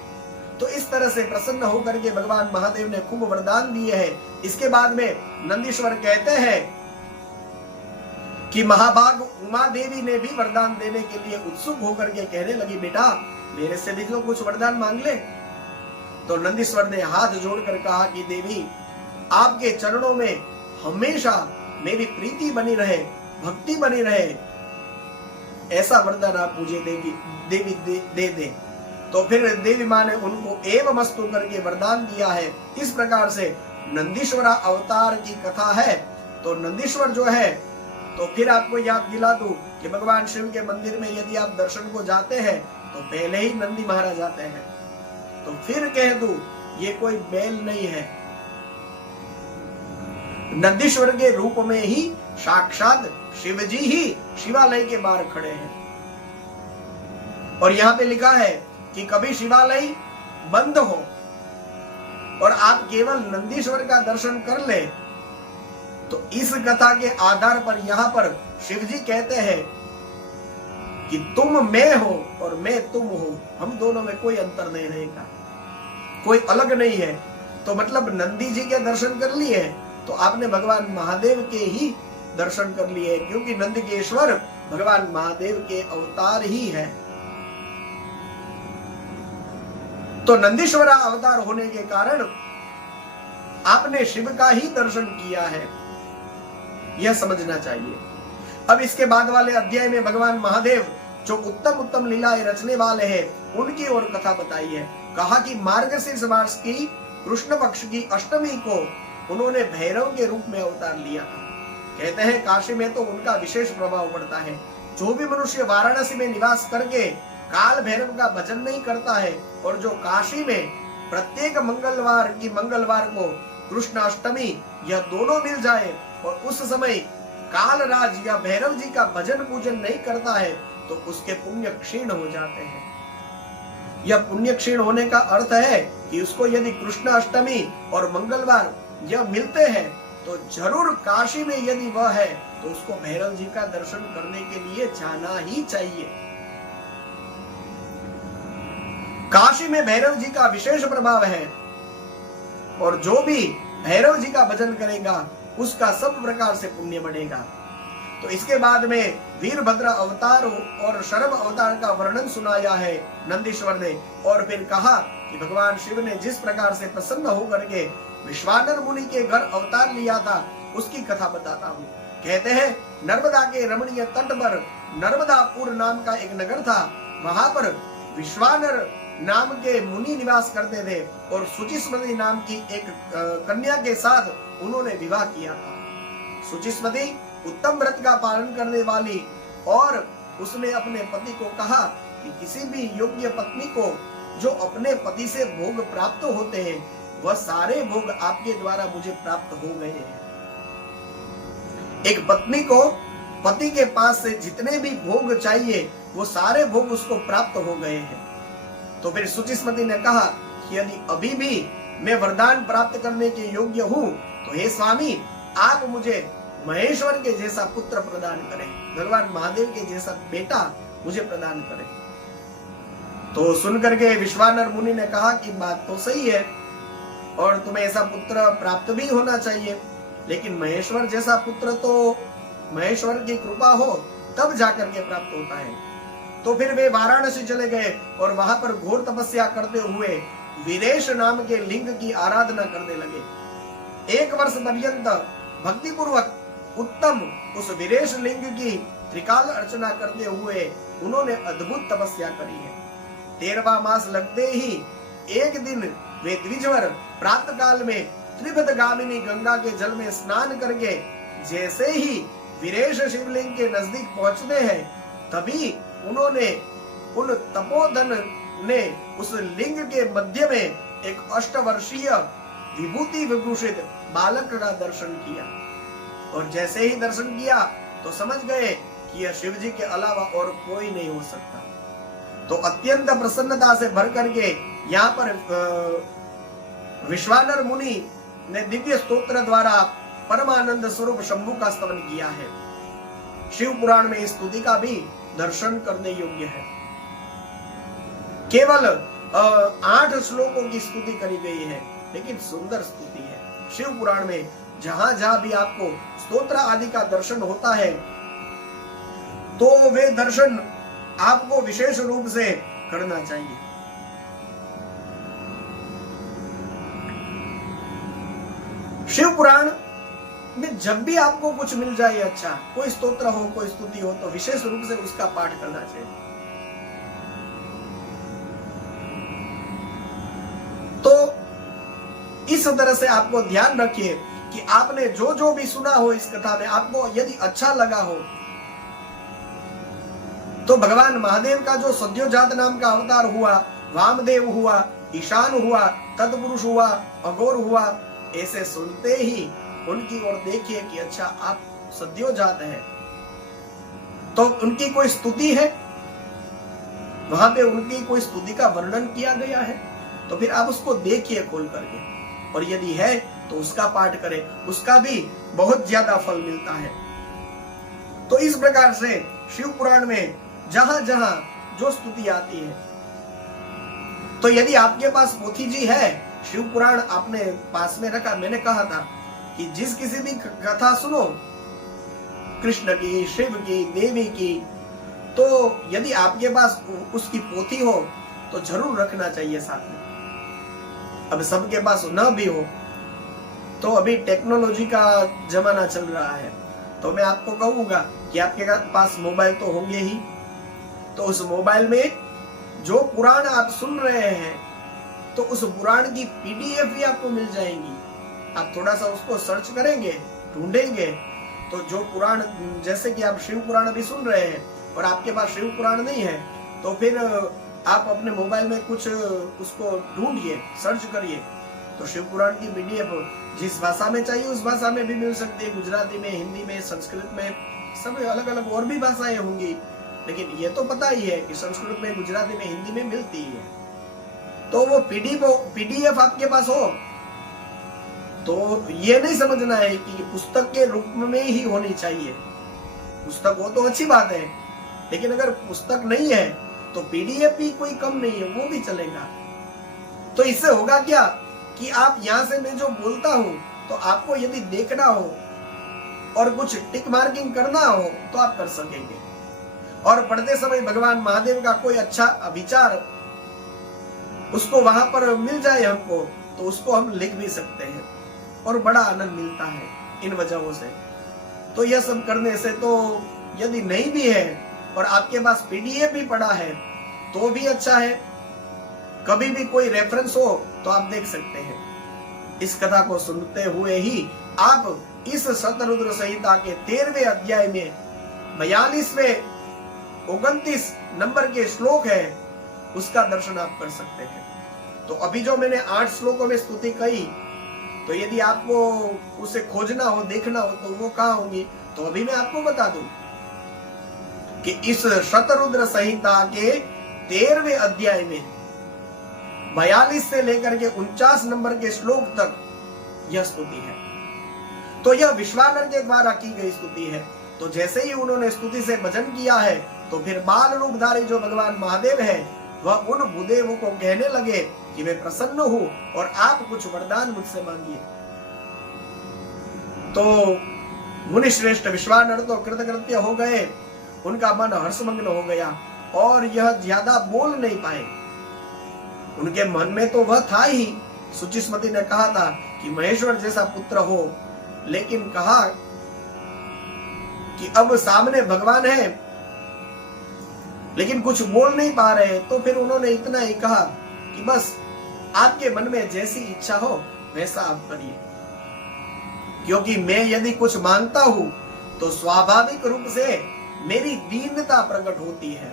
तो इस तरह से प्रसन्न होकर के भगवान महादेव ने खूब वरदान दिए हैं। इसके बाद में नंदीश्वर कहते हैं कि महाभाग उमा देवी ने भी वरदान देने के लिए उत्सुक होकर के कहने लगी, बेटा मेरे से भी तो कुछ वरदान मांग ले। तो नंदीश्वर ने हाथ जोड़कर कहा कि देवी, आपके चरणों में हमेशा मेरी प्रीति बनी रहे, भक्ति बनी रहे, ऐसा वरदान आप मुझे देवी दे दे। तो फिर देवी माँ ने उनको एवमस्तु करके वरदान दिया है। इस प्रकार से नंदीश्वर अवतार की कथा है। तो नंदीश्वर जो है, तो फिर आपको याद दिला दूं कि भगवान शिव के मंदिर में यदि आप दर्शन को जाते हैं तो पहले ही नंदी महाराज आते हैं। तो फिर कह दूं, ये कोई बैल नहीं है, नंदीश्वर के रूप में ही साक्षात शिवजी ही शिवालय के बाहर खड़े हैं। और यहाँ पे लिखा है कि कभी शिवालय बंद हो और आप केवल नंदीश्वर का दर्शन कर ले, तो इस कथा के आधार पर यहाँ पर शिवजी कहते हैं कि तुम मैं हो और मैं तुम हो, हम दोनों में कोई अंतर नहीं रहेगा, कोई अलग नहीं है। तो मतलब नंदी जी के दर्शन कर लिए तो आपने भगवान महादेव के ही दर्शन कर लिए, क्योंकि नंदकेश्वर भगवान महादेव के अवतार ही है। तो नंदीश्वर अवतार होने के कारण आपने शिव का ही दर्शन किया है, यह समझना चाहिए। अब इसके बाद वाले अध्याय में भगवान महादेव जो उत्तम उत्तम लीलाएं रचने वाले हैं उनकी और कथा बताई है। कहा कि मार्गशीर्ष मास की कृष्ण पक्ष की अष्टमी को उन्होंने भैरव के रूप में अवतार लिया था। कहते हैं काशी में तो उनका विशेष प्रभाव पड़ता है। जो भी मनुष्य वाराणसी में निवास करके काल भैरव का भजन नहीं करता है और जो काशी में प्रत्येक मंगलवार को कृष्ण अष्टमी यह दोनों मिल जाए और उस समय कालराज या भैरव जी का भजन पूजन नहीं करता है तो उसके पुण्य क्षीण हो जाते हैं। यह पुण्य क्षीण होने का अर्थ है कि उसको यदि कृष्ण अष्टमी और मंगलवार यह मिलते हैं तो जरूर काशी में यदि वह है तो उसको भैरव जी का दर्शन करने के लिए जाना ही चाहिए। काशी में भैरव जी का विशेष प्रभाव है और जो भी भैरव जी का भजन करेगा उसका सब प्रकार से पुण्य बढ़ेगा। तो इसके बाद में वीरभद्र अवतार और शरभ अवतार का वर्णन सुनाया है नंदीश्वर ने, और फिर कहा कि भगवान शिव ने जिस प्रकार से प्रसन्न होकर के विश्वानर मुनि के घर अवतार लिया था उसकी कथा बताता हूँ। कहते हैं नर्मदा के रमणीय तट पर नर्मदापुर नाम का एक नगर था। वहां पर विश्वानर नाम के मुनि निवास करते थे और सुचिस्मति नाम की एक कन्या के साथ उन्होंने विवाह किया था। सुचिस्मति उत्तम व्रत का पालन करने वाली, और उसने अपने पति को कहा कि किसी भी योग्य पत्नी को जो अपने पति से भोग प्राप्त होते हैं वह सारे भोग आपके द्वारा मुझे प्राप्त हो गए हैं। एक पत्नी को पति के पास से जितने भी भोग चाहिए वो सारे भोग उसको प्राप्त हो गए हैं। तो फिर सुचिस्मति ने कहा कि यदि अभी भी मैं वरदान प्राप्त करने के योग्य हूँ तो हे स्वामी आप मुझे महेश्वर के जैसा पुत्र प्रदान करें, भगवान महादेव के जैसा बेटा मुझे प्रदान करें। तो सुनकर के विश्वानर मुनि ने कहा कि बात तो सही है और तुम्हें ऐसा पुत्र प्राप्त भी होना चाहिए, लेकिन महेश्वर जैसा पुत्र तो महेश्वर की कृपा हो तब जाकर के प्राप्त होता है। तो फिर वे वाराणसी चले गए और वहां पर घोर तपस्या करते हुए वीरेश नाम के लिंग की आराधना करने लगे। 1 वर्ष पर्यंत भक्ति पूर्वक उत्तम उस वीरेश लिंग की त्रिकाल अर्चना करते हुए उन्होंने अद्भुत तपस्या करी है। 13वां मास लगते ही एक दिन वे द्विजवर प्रातः काल में त्रिभदगामिनी गंगा के जल में स्नान करके जैसे ही वीरेश शिवलिंग के नजदीक पहुंचते हैं तभी उन्होंने उन तपोधन ने उस लिंग के मध्य में एक 8 वर्षीय विभूति विभूषित बालक का दर्शन किया। और जैसे ही दर्शन किया तो समझ गए कि यह शिव जी के अलावा और कोई नहीं हो सकता। तो अत्यंत प्रसन्नता से भर करके यहाँ पर विश्वानर मुनि ने दिव्य स्तोत्र द्वारा परमानंद स्वरूप शंभु का स्तवन किया है। शिव पुराण में इस स्तुति का भी दर्शन करने योग्य है। केवल 8 श्लोकों की स्तुति करी गई है, लेकिन सुंदर स्तुति है। शिव पुराण में जहां जहां भी आपको स्तोत्र आदि का दर्शन होता है, तो वे दर्शन आपको विशेष रूप से करना चाहिए। शिव पुराण में जब भी आपको कुछ मिल जाए, अच्छा कोई स्तोत्र हो, कोई स्तुति हो, तो विशेष रूप से उसका पाठ करना चाहिए। तो इस तरह से आपको ध्यान रखिए कि आपने जो जो भी सुना हो इस कथा में, आपको यदि अच्छा लगा हो, तो भगवान महादेव का जो सद्योजात नाम का अवतार हुआ, वामदेव हुआ, ईशान हुआ, तत्पुरुष हुआ, अघोर हुआ, ऐसे सुनते ही उनकी ओर देखिए कि अच्छा आप सद्योजात हैं, तो उनकी कोई स्तुति है, वहां पे उनकी कोई स्तुति का वर्णन किया गया है, तो फिर आप उसको देखिए खोल करके, और यदि है तो उसका पाठ करें, उसका भी बहुत ज्यादा फल मिलता है। तो इस प्रकार से शिव पुराण में जहां जहां जो स्तुति आती है, तो यदि आपके पास पोथी जी है, शिव पुराण आपने पास में रखा, मैंने कहा था कि जिस किसी भी कथा सुनो, कृष्ण की, शिव की, देवी की, तो यदि आपके पास उसकी पोथी हो तो जरूर रखना चाहिए साथ में। अब सबके पास न भी हो, तो अभी टेक्नोलॉजी का जमाना चल रहा है, तो मैं आपको कहूंगा कि आपके पास मोबाइल तो होंगे ही, तो उस मोबाइल में जो पुराण आप सुन रहे हैं, तो उस पुराण की पीडीएफ भी आपको मिल जाएंगी। आप थोड़ा सा उसको सर्च करेंगे, ढूंढेंगे, तो जो पुराण, जैसे कि आप शिव पुराण भी सुन रहे हैं और आपके पास शिव पुराण नहीं है, तो फिर आप अपने मोबाइल में कुछ उसको ढूंढिए, सर्च करिए, तो शिव पुराण की पीडीएफ जिस भाषा में चाहिए उस भाषा में भी मिल सकती है, गुजराती में, हिंदी में, संस्कृत में, सब अलग अलग और भी भाषाएं होंगी, लेकिन ये तो पता ही है कि संस्कृत में, गुजराती में, हिंदी में मिलती है। तो वो पीडीएफ आपके पास हो, तो ये नहीं समझना है कि पुस्तक के रूप में ही होनी चाहिए। पुस्तक हो तो अच्छी बात है, लेकिन अगर पुस्तक नहीं है तो पीडीएफ भी कोई कम नहीं है, वो भी चलेगा। तो इससे होगा क्या कि आप यहां से मैं जो बोलता हूं, तो आपको यदि देखना हो और कुछ टिक मार्किंग करना हो तो आप कर सकेंगे, और पढ़ते समय भगवान महादेव का कोई अच्छा विचार उसको वहां पर मिल जाए हमको, तो उसको हम लिख भी सकते हैं और बड़ा आनंद मिलता है इन वजहों से। तो यह सब करने से, तो यदि नहीं भी है और आपके पास पीडीएफ भी पड़ा है तो भी अच्छा है, कभी भी कोई रेफरेंस हो तो आप देख सकते हैं। इस कथा को सुनते हुए ही आप इस शतरुद्र संहिता के 13वें अध्याय में 42वें 29 नंबर के श्लोक है, उसका दर्शन आप कर सकते हैं। तो अभी जो मैंने 8 श्लोकों में स्तुति कही, तो यदि आपको उसे खोजना हो, देखना हो, तो वो कहाँ होंगी, तो अभी मैं आपको बता दूं कि इस शतरुद्र संहिता के 13वें अध्याय में 42 से लेकर के 49 नंबर के श्लोक तक यह स्तुति है। तो यह विश्वानर के द्वारा की गई स्तुति है। तो जैसे ही उन्होंने स्तुति से भजन किया है, तो फिर बाल रूपधारी जो भगवान महादेव है, वह उन भूदेवों को कहने लगे कि मैं प्रसन्न हूं और आप कुछ वरदान मुझसे मांगिए। तो मुनि श्रेष्ठ विश्वानर तो कृतकृत्य हो गए, उनका मन हर्षमग्न हो गया और यह ज्यादा बोल नहीं पाए। उनके मन में तो वह था ही, सुचिस्मति ने कहा था कि महेश्वर जैसा पुत्र हो, लेकिन कहा कि अब सामने भगवान है लेकिन कुछ बोल नहीं पा रहे, तो फिर उन्होंने इतना ही कहा कि बस आपके मन में जैसी इच्छा हो वैसा आप करिए, क्योंकि मैं यदि कुछ मांगता हूं तो स्वाभाविक रूप से मेरी दीनता प्रकट होती है,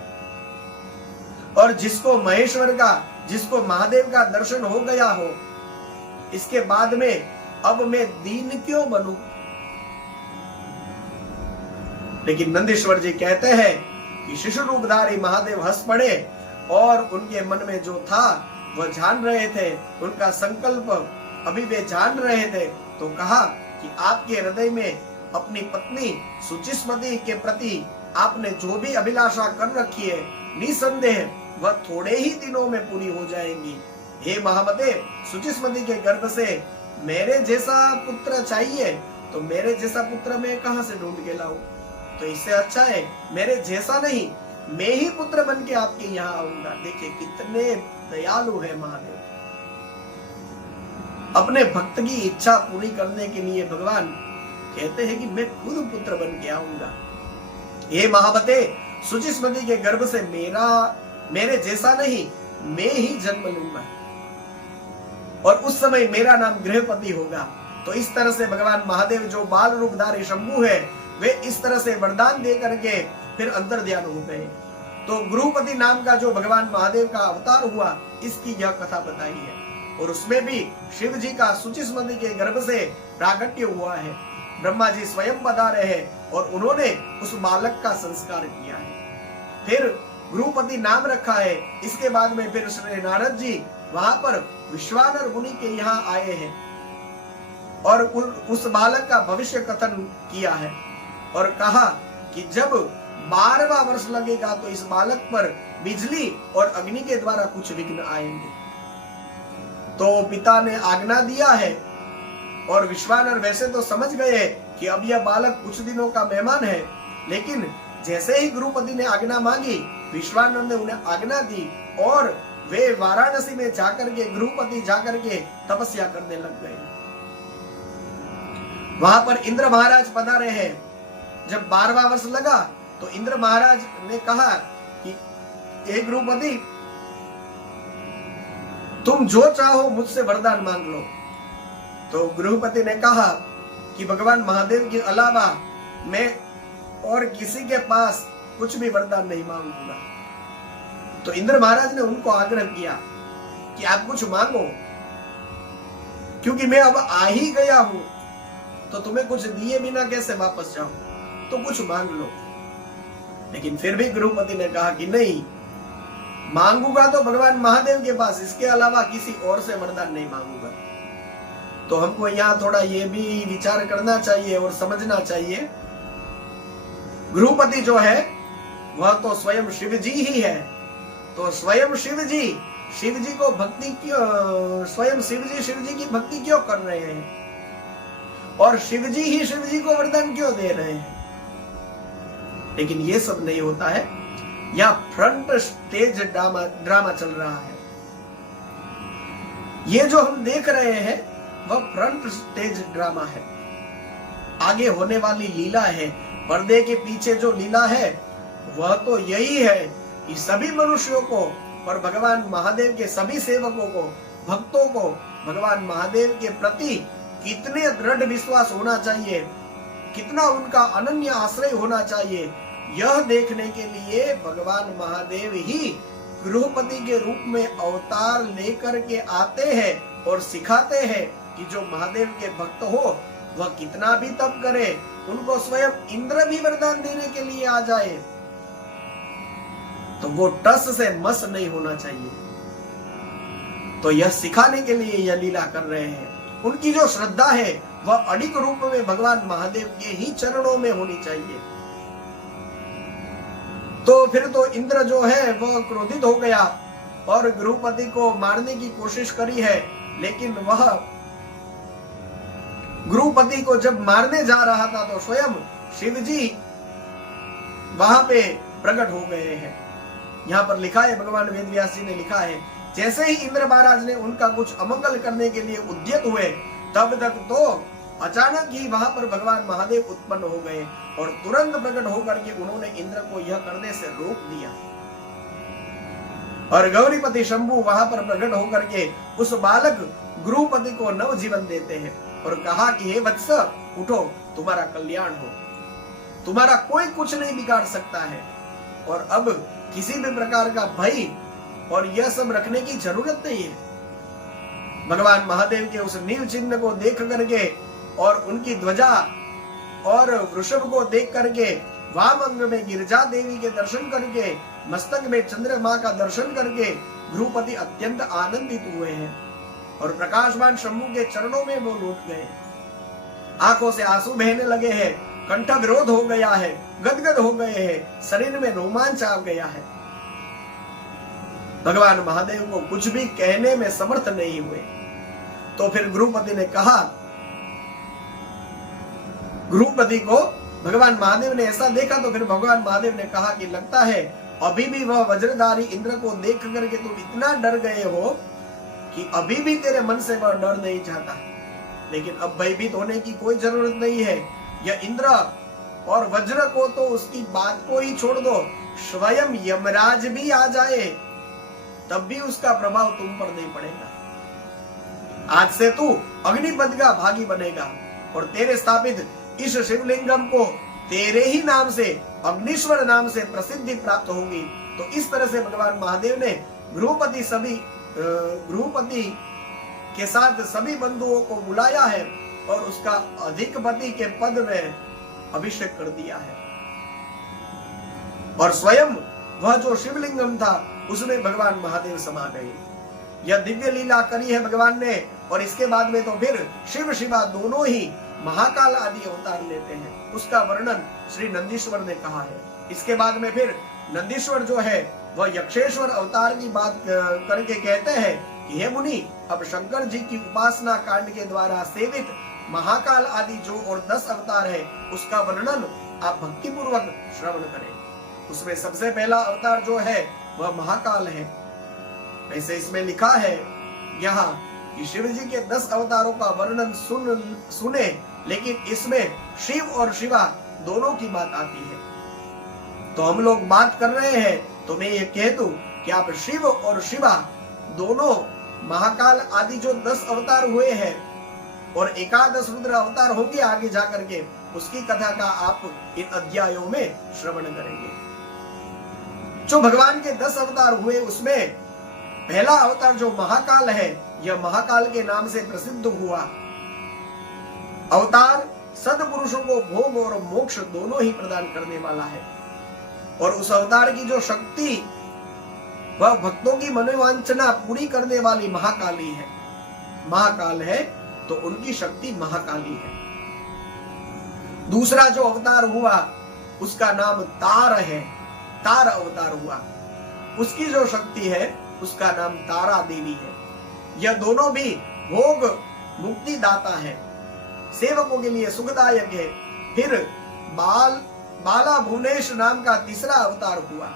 और जिसको महेश्वर का, जिसको महादेव का दर्शन हो गया हो, इसके बाद में अब मैं दीन क्यों बनूं। लेकिन नंदीश्वर जी कहते हैं कि शिशु रूपधारी महादेव हंस पड़े और उनके मन में जो था वह जान रहे थे, उनका संकल्प अभी वे जान रहे थे। तो कहा कि आपके हृदय में अपनी पत्नी सुचिस्मती के प्रति आपने जो भी अभिलाषा कर रखी है, निसंदेह वह थोड़े ही दिनों में पूरी हो जाएंगी। हे महामते, सुचिस्मती के गर्भ से मेरे जैसा पुत्र चाहिए, तो मेरे जैसा पुत्र मैं कहां से ढूंढ के लाऊं? तो इससे अच्छा है मेरे जैसा नहीं, मैं ही पुत्र बन के आपके यहाँ आऊंगा। देखिए कितने दयालु है महादेव। अपने भक्त की इच्छा पूरी करने के लिए भगवान कहते हैं कि मैं खुद पुत्र बन के आऊंगा। हे महामते, सुचिस्मती के गर्भ से मेरे जैसा नहीं, मैं ही जन्म लूंगा और उस समय मेरा नाम गृहपति होगा। तो इस तरह से भगवान महादेव जो बाल रूपधारी शंभु है, वे इस तरह से वरदान दे करके फिर अंतर्ध्यान हो गए। तो गृहपति नाम का जो भगवान महादेव का अवतार हुआ, इसकी यह कथा बताई है। और उसमें भी शिव जी का सुचिस्मती के गर्भ से प्राकट्य हुआ है। ब्रह्मा जी स्वयं पधारे हैं और उन्होंने उस बालक का संस्कार किया है। फिर गृहपति नाम रखा है। इसके बाद में फिर श्री नारद जी वहां पर विश्वानर मुनि के यहाँ आए हैं और उस बालक का भविष्य कथन किया है और कहा कि जब 12वां वर्ष लगेगा तो इस बालक पर बिजली और अग्नि के द्वारा कुछ विघ्न आएंगे। तो पिता ने आज्ञा दिया है और विश्वानर वैसे तो समझ गए कि अब यह बालक कुछ दिनों का मेहमान है, लेकिन जैसे ही गृहपति ने आज्ञा मांगी, विश्वानर ने उन्हें आज्ञा दी और वे वाराणसी में जाकर के गृहपति जाकर के तपस्या करने लग गए। वहां पर इंद्र महाराज पधारे हैं। जब 12वां वर्ष लगा तो इंद्र महाराज ने कहा कि हे गृहपति, तुम जो चाहो मुझसे वरदान मांग लो। तो गृहपति ने कहा कि भगवान महादेव के अलावा मैं और किसी के पास कुछ भी वरदान नहीं मांगूंगा। तो इंद्र महाराज ने उनको आग्रह किया कि आप कुछ मांगो, क्योंकि मैं अब आ ही गया हूं, तो तुम्हें कुछ दिए बिना कैसे वापस जाऊं, तो कुछ मांग लो। लेकिन फिर भी गृहपति ने कहा कि नहीं, मांगूंगा तो भगवान महादेव के पास, इसके अलावा किसी और से वरदान नहीं मांगूंगा। तो हमको यहाँ थोड़ा ये भी विचार करना चाहिए और समझना चाहिए, गृहपति जो है वह तो स्वयं शिव जी ही है। तो स्वयं शिव जी को भक्ति क्यों, स्वयं शिव जी की भक्ति क्यों कर रहे हैं और शिव जी ही शिव जी को वरदान क्यों दे रहे हैं? लेकिन ये सब नहीं होता है, यहाँ फ्रंट स्टेज ड्रामा चल रहा है। ये जो हम देख रहे हैं वह फ्रंट स्टेज ड्रामा है, आगे होने वाली लीला है। पर्दे के पीछे जो लीला है वह तो यही है कि सभी मनुष्यों को और भगवान महादेव के सभी सेवकों को, भक्तों को भगवान महादेव के प्रति कितने दृढ़ विश्वास होना चाहिए, कितना उनका अनन्य आश्रय होना चाहिए, यह देखने के लिए भगवान महादेव ही गृहपति के रूप में अवतार लेकर के आते हैं और सिखाते हैं कि जो महादेव के भक्त हो वह कितना भी तप करे, उनको स्वयं इंद्र भी वरदान देने के लिए आ जाए, तो वो टस से मस नहीं होना चाहिए। तो यह सिखाने के लिए यह लीला कर रहे हैं। उनकी जो श्रद्धा है वह अडिग रूप में भगवान महादेव के ही चरणों में होनी चाहिए। तो फिर तो इंद्र जो है वह क्रोधित हो गया और गृहपति को मारने की कोशिश करी है, लेकिन वह गृहपति को जब मारने जा रहा था तो स्वयं शिव जी वहां पे प्रकट हो गए हैं। यहाँ पर लिखा है, भगवान वेदव्यास जी ने लिखा है, जैसे ही इंद्र महाराज ने उनका कुछ अमंगल करने के लिए उद्यत हुए, तब तक तो अचानक ही वहां पर भगवान महादेव उत्पन्न हो गए और तुरंत प्रकट होकर के उन्होंने इंद्र को यह करने से रोक दिया। और गौरीपति शंभु वहां पर प्रकट होकर के उस बालक गृहपति को नव जीवन देते हैं और कहा कि हे वत्स, उठो, तुम्हारा कल्याण हो, तुम्हारा कोई कुछ नहीं बिगाड़ सकता है और अब किसी भी प्रकार का भय और यह सब रखने की जरूरत नहीं है। भगवान महादेव के उस नील चिन्ह को देख करके और उनकी ध्वजा और वृषभ को देख करके वाम अंग में गिरजा देवी के दर्शन करके, मस्तक में चंद्रमा का दर्शन करके भ्रूपति अत्यंत आनंदित हुए हैं और प्रकाशवान शंभु के चरणों में वो लौट गए। आंखों से आंसू बहने लगे हैं, कंठग्रोध हो गया है, गदगद हो गए हैं, शरीर में रोमांच आ गया है। भगवान महादेव को कुछ भी कहने में समर्थ नहीं हुए। तो फिर भ्रूपति ने कहा, भ्रूपति को भगवान महादेव ने ऐसा देखा तो फिर भगवान महादेव ने कहा कि लगता है अभी भी वह वज्रधारी इंद्र को देख करके तुम इतना डर गए हो कि अभी भी तेरे मन से वह डर नहीं जाता। लेकिन अब भयभीत होने की कोई जरूरत नहीं है। यह इंद्र और वज्र को तो उसकी बात को ही छोड़ दो, स्वयं यमराज भी आ जाए तब भी उसका प्रभाव तुम पर नहीं पड़ेगा। आज से तू अग्निपथ का भागी बनेगा और तेरे स्थापित इस शिवलिंगम को तेरे ही नाम से, अग्निश्वर नाम से प्रसिद्धि प्राप्त होगी। तो इस तरह से भगवान महादेव ने भ्रूपति के साथ सभी बंधुओं को बुलाया है और उसका अधिपति के पद में अभिषेक कर दिया है। और स्वयं वह जो शिवलिंगम था उसमें भगवान महादेव समा गए। यह दिव्य लीला करी है भगवान ने। और इसके बाद में तो फिर शिव शिवा दोनों ही महाकाल आदि अवतार लेते हैं। उसका वर्णन श्री नंदीश्वर ने कहा है। इसके बाद में फिर नंदीश्वर जो है वह यक्षेश्वर अवतार की बात करके कहते हैं कि हे मुनि, अब शंकर जी की उपासना कांड के द्वारा सेवित महाकाल आदि जो और 10 अवतार है उसका वर्णन आप भक्ति पूर्वक श्रवण करें। उसमें सबसे पहला अवतार जो है वह महाकाल है। ऐसे इसमें लिखा है यहाँ कि शिव जी के 10 अवतारों का वर्णन सुने, लेकिन इसमें शिव और शिवा दोनों की बात आती है। तो हम लोग बात कर रहे हैं तो मैं ये कह दूं कि आप शिव और शिवा दोनों महाकाल आदि जो 10 अवतार हुए हैं और एकादश रुद्र अवतार होंगे आगे जाकर के, उसकी कथा का आप इन अध्यायों में श्रवण करेंगे। जो भगवान के 10 अवतार हुए उसमें पहला अवतार जो महाकाल है, यह महाकाल के नाम से प्रसिद्ध हुआ अवतार सद्पुरुषों को भोग और मोक्ष दोनों ही प्रदान करने वाला है। और उस अवतार की जो शक्ति वह भक्तों की मनोवांछना पूरी करने वाली महाकाली है। महाकाल है तो उनकी शक्ति महाकाली है। दूसरा जो अवतार हुआ उसका नाम तार है, तार अवतार हुआ। उसकी जो शक्ति है उसका नाम तारा देवी है। यह दोनों भी भोग मुक्ति दाता है, सेवकों के लिए सुखदायक है। फिर बाला भुवनेश नाम का तीसरा अवतार हुआ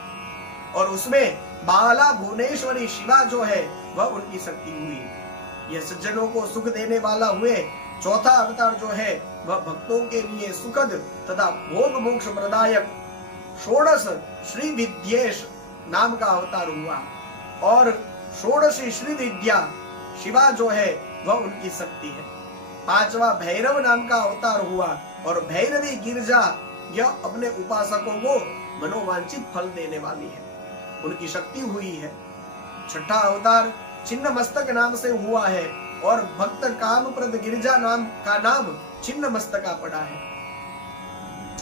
और उसमें बाला भुवनेश्वरी शिवा जो है वह उनकी शक्ति हुई। यह सज्जनों को सुख देने वाला हुए। चौथा अवतार जो है वह भक्तों के लिए सुखद तथा भोग मोक्ष प्रदायक षोडश श्री विद्येश नाम का अवतार हुआ और षोडशी श्री विद्या शिवा जो है वह उनकी शक्ति है। पांचवा भैरव नाम का अवतार हुआ और भैरवी गिरजा यह अपने उपासकों को मनोवांछित फल देने वाली है, उनकी शक्ति हुई है। छठा अवतार छिन्न मस्तक नाम से हुआ है और भक्त कामप्रद गिरजा नाम का नाम छिन्न मस्तका पड़ा है।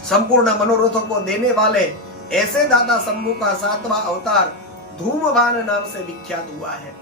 संपूर्ण मनोरथों को देने वाले ऐसे दाता शंभु का 7वां अवतार धूमवान नाम से विख्यात हुआ है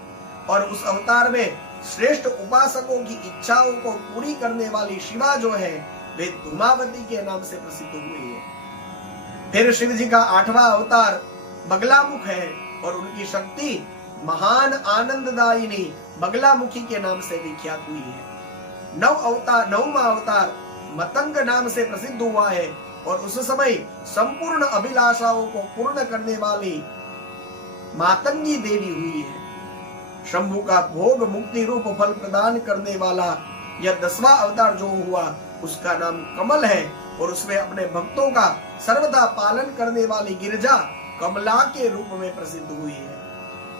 और उस अवतार में श्रेष्ठ उपासकों की इच्छाओं को पूरी करने वाली शिवा जो है वे धूमावती के नाम से प्रसिद्ध हुई है। फिर शिव जी का 8वां अवतार बगलामुख है और उनकी शक्ति महान आनंददायिनी बगलामुखी के नाम से विख्यात हुई है। 9वां अवतार मतंग नाम से प्रसिद्ध हुआ है और उस समय संपूर्ण अभिलाषाओं को पूर्ण करने वाली मातंगी देवी हुई है। शंभु का भोग मुक्ति रूप फल प्रदान करने वाला यह 10वां अवतार जो हुआ उसका नाम कमल है और उसमें अपने भक्तों का सर्वदा पालन करने वाली गिरजा कमला के रूप में प्रसिद्ध हुई है।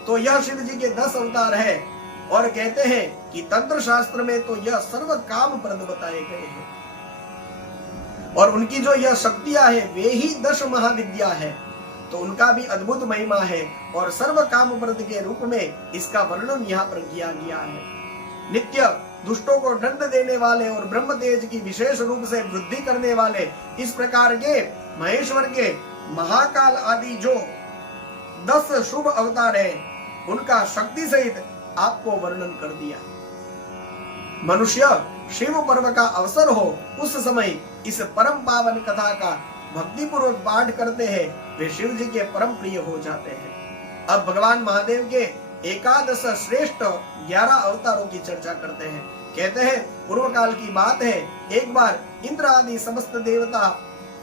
तो यह शिव जी के 10 अवतार है और कहते हैं कि तंत्र शास्त्र में तो यह सर्व काम प्रद बताए गए हैं और उनकी जो यह शक्तियां है वे ही 10 महाविद्या है। तो उनका भी अद्भुत महिमा है और सर्व काम प्रद के रूप में इसका वर्णन यहाँ पर किया गया है। नित्य दुष्टों को दंड देने वाले और ब्रह्म तेज की विशेष रूप से वृद्धि करने वाले इस प्रकार के महेश्वर के महाकाल आदि जो 10 शुभ अवतार है, उनका शक्ति सहित आपको वर्णन कर दिया। मनुष्य शिव पर्व का अवसर हो उस समय इस परम पावन कथा का भक्ति पूर्वक पाठ करते हैं, वे शिव जी के परम प्रिय हो जाते हैं। अब भगवान महादेव के एकादश श्रेष्ठ 11 अवतारों की चर्चा करते हैं। कहते हैं पूर्व काल की बात है, एक बार इंद्र आदि समस्त देवता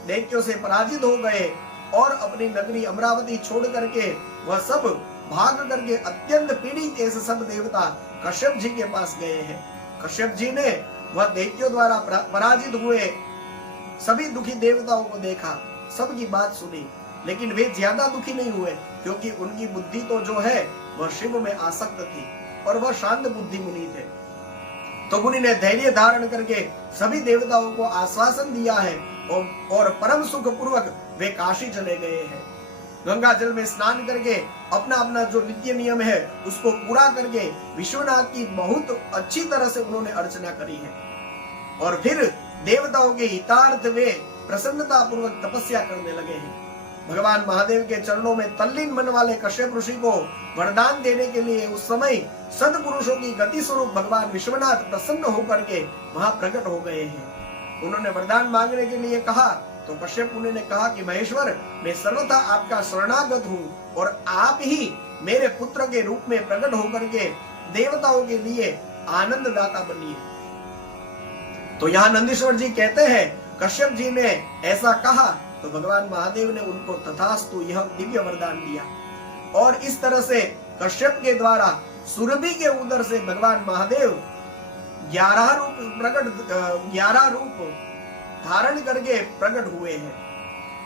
दैत्यों से पराजित हो गए और अपनी नगरी अमरावती छोड़ करके वह सब भाग करके अत्यंत पीड़ित ऐसे सब देवता कश्यप जी के पास गए हैं। कश्यप जी ने वह दैत्यों द्वारा पराजित हुए सभी दुखी देवताओं को देखा, सबकी बात सुनी, लेकिन वे ज्यादा दुखी नहीं हुए, क्योंकि उनकी बुद्धि तो जो है वह शिव में आसक्त थी और वह शांत बुद्धि मुनि थे। तो मुनि ने धैर्य धारण करके सभी देवताओं को आश्वासन दिया है और परम सुख पूर्वक वे काशी चले गए हैं। गंगा जल में स्नान करके अपना अपना जो नित्य नियम है उसको पूरा करके विश्वनाथ की बहुत अच्छी तरह से उन्होंने अर्चना करी है और फिर देवताओं के हितार्थ वे प्रसन्नता पूर्वक तपस्या करने लगे हैं। भगवान महादेव के चरणों में तल्लीन मन वाले कश्यप ऋषि को वरदान देने के लिए उस समय सद्पुरुषों की गति स्वरूप भगवान विश्वनाथ प्रसन्न होकर के वहां प्रकट हो गए हैं। उन्होंने वरदान मांगने के लिए कहा तो कश्यप मुनि ने कहा कि महेश्वर, मैं सर्वथा आपका शरणागत हूँ और आप ही मेरे पुत्र के रूप में प्रकट होकर के देवताओं के लिए आनंद दाता बनिए। तो यहाँ नंदीश्वर जी कहते हैं कश्यप जी ने ऐसा कहा तो भगवान महादेव ने उनको तथास्तु यह दिव्य वरदान दिया और इस तरह से कश्यप के द्वारा सुरभि के उदर से भगवान महादेव 11 रूप धारण करके प्रकट हुए हैं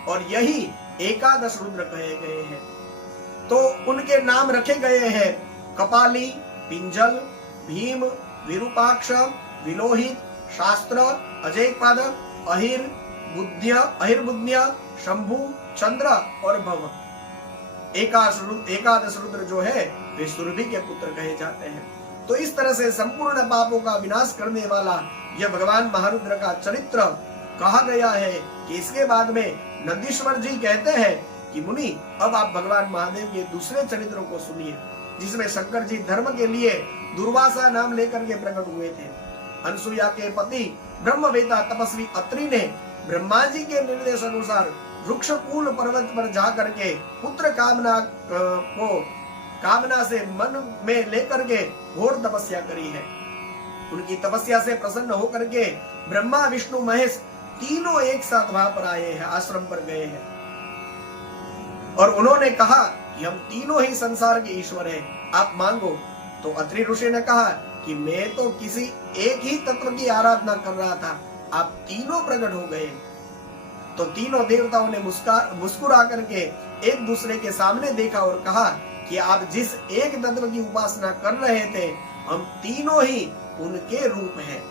और यही एकादश रुद्र कहे गए हैं। तो उनके नाम रखे गए हैं कपाली, पिंजल, भीम, विरूपाक्ष, विलोहित, शास्त्र, अजयपद, अहिर्बुद्ध्य, शंभु, चंद्र और भव। एकादश रुद्र जो है वे सुरभि के पुत्र कहे जाते हैं। तो इस तरह से संपूर्ण पापों का विनाश करने वाला यह भगवान महारुद्र का चरित्र कहा गया है कि इसके बाद में नंदीश्वर जी कहते हैं कि मुनि, अब आप भगवान महादेव के दूसरे चरित्रों को सुनिए, जिसमें शंकर जी धर्म के लिए दुर्वासा नाम लेकर के प्रकट हुए थे। अनसुया के पति ब्रह्मवेता तपस्वी अत्रि ने ब्रह्मा जी के निर्देश अनुसार वृक्षकूल पर्वत पर जा करके पुत्र कामना से मन में लेकर के घोर तपस्या करी है। उनकी तपस्या से प्रसन्न होकर के ब्रह्मा, विष्णु, महेश तीनों एक साथ वहां पर आए हैं, आश्रम पर गए हैं और उन्होंने कहा कि हम तीनों ही संसार के ईश्वर हैं, आप मांगो। तो अत्रि ऋषि ने कहा कि मैं तो किसी एक ही तत्व की आराधना कर रहा था, आप तीनों प्रकट हो गए। तो तीनों देवताओं ने मुस्कुरा करके एक दूसरे के सामने देखा और कहा कि आप जिस एक तत्व की उपासना कर रहे थे, हम तीनों ही उनके रूप हैं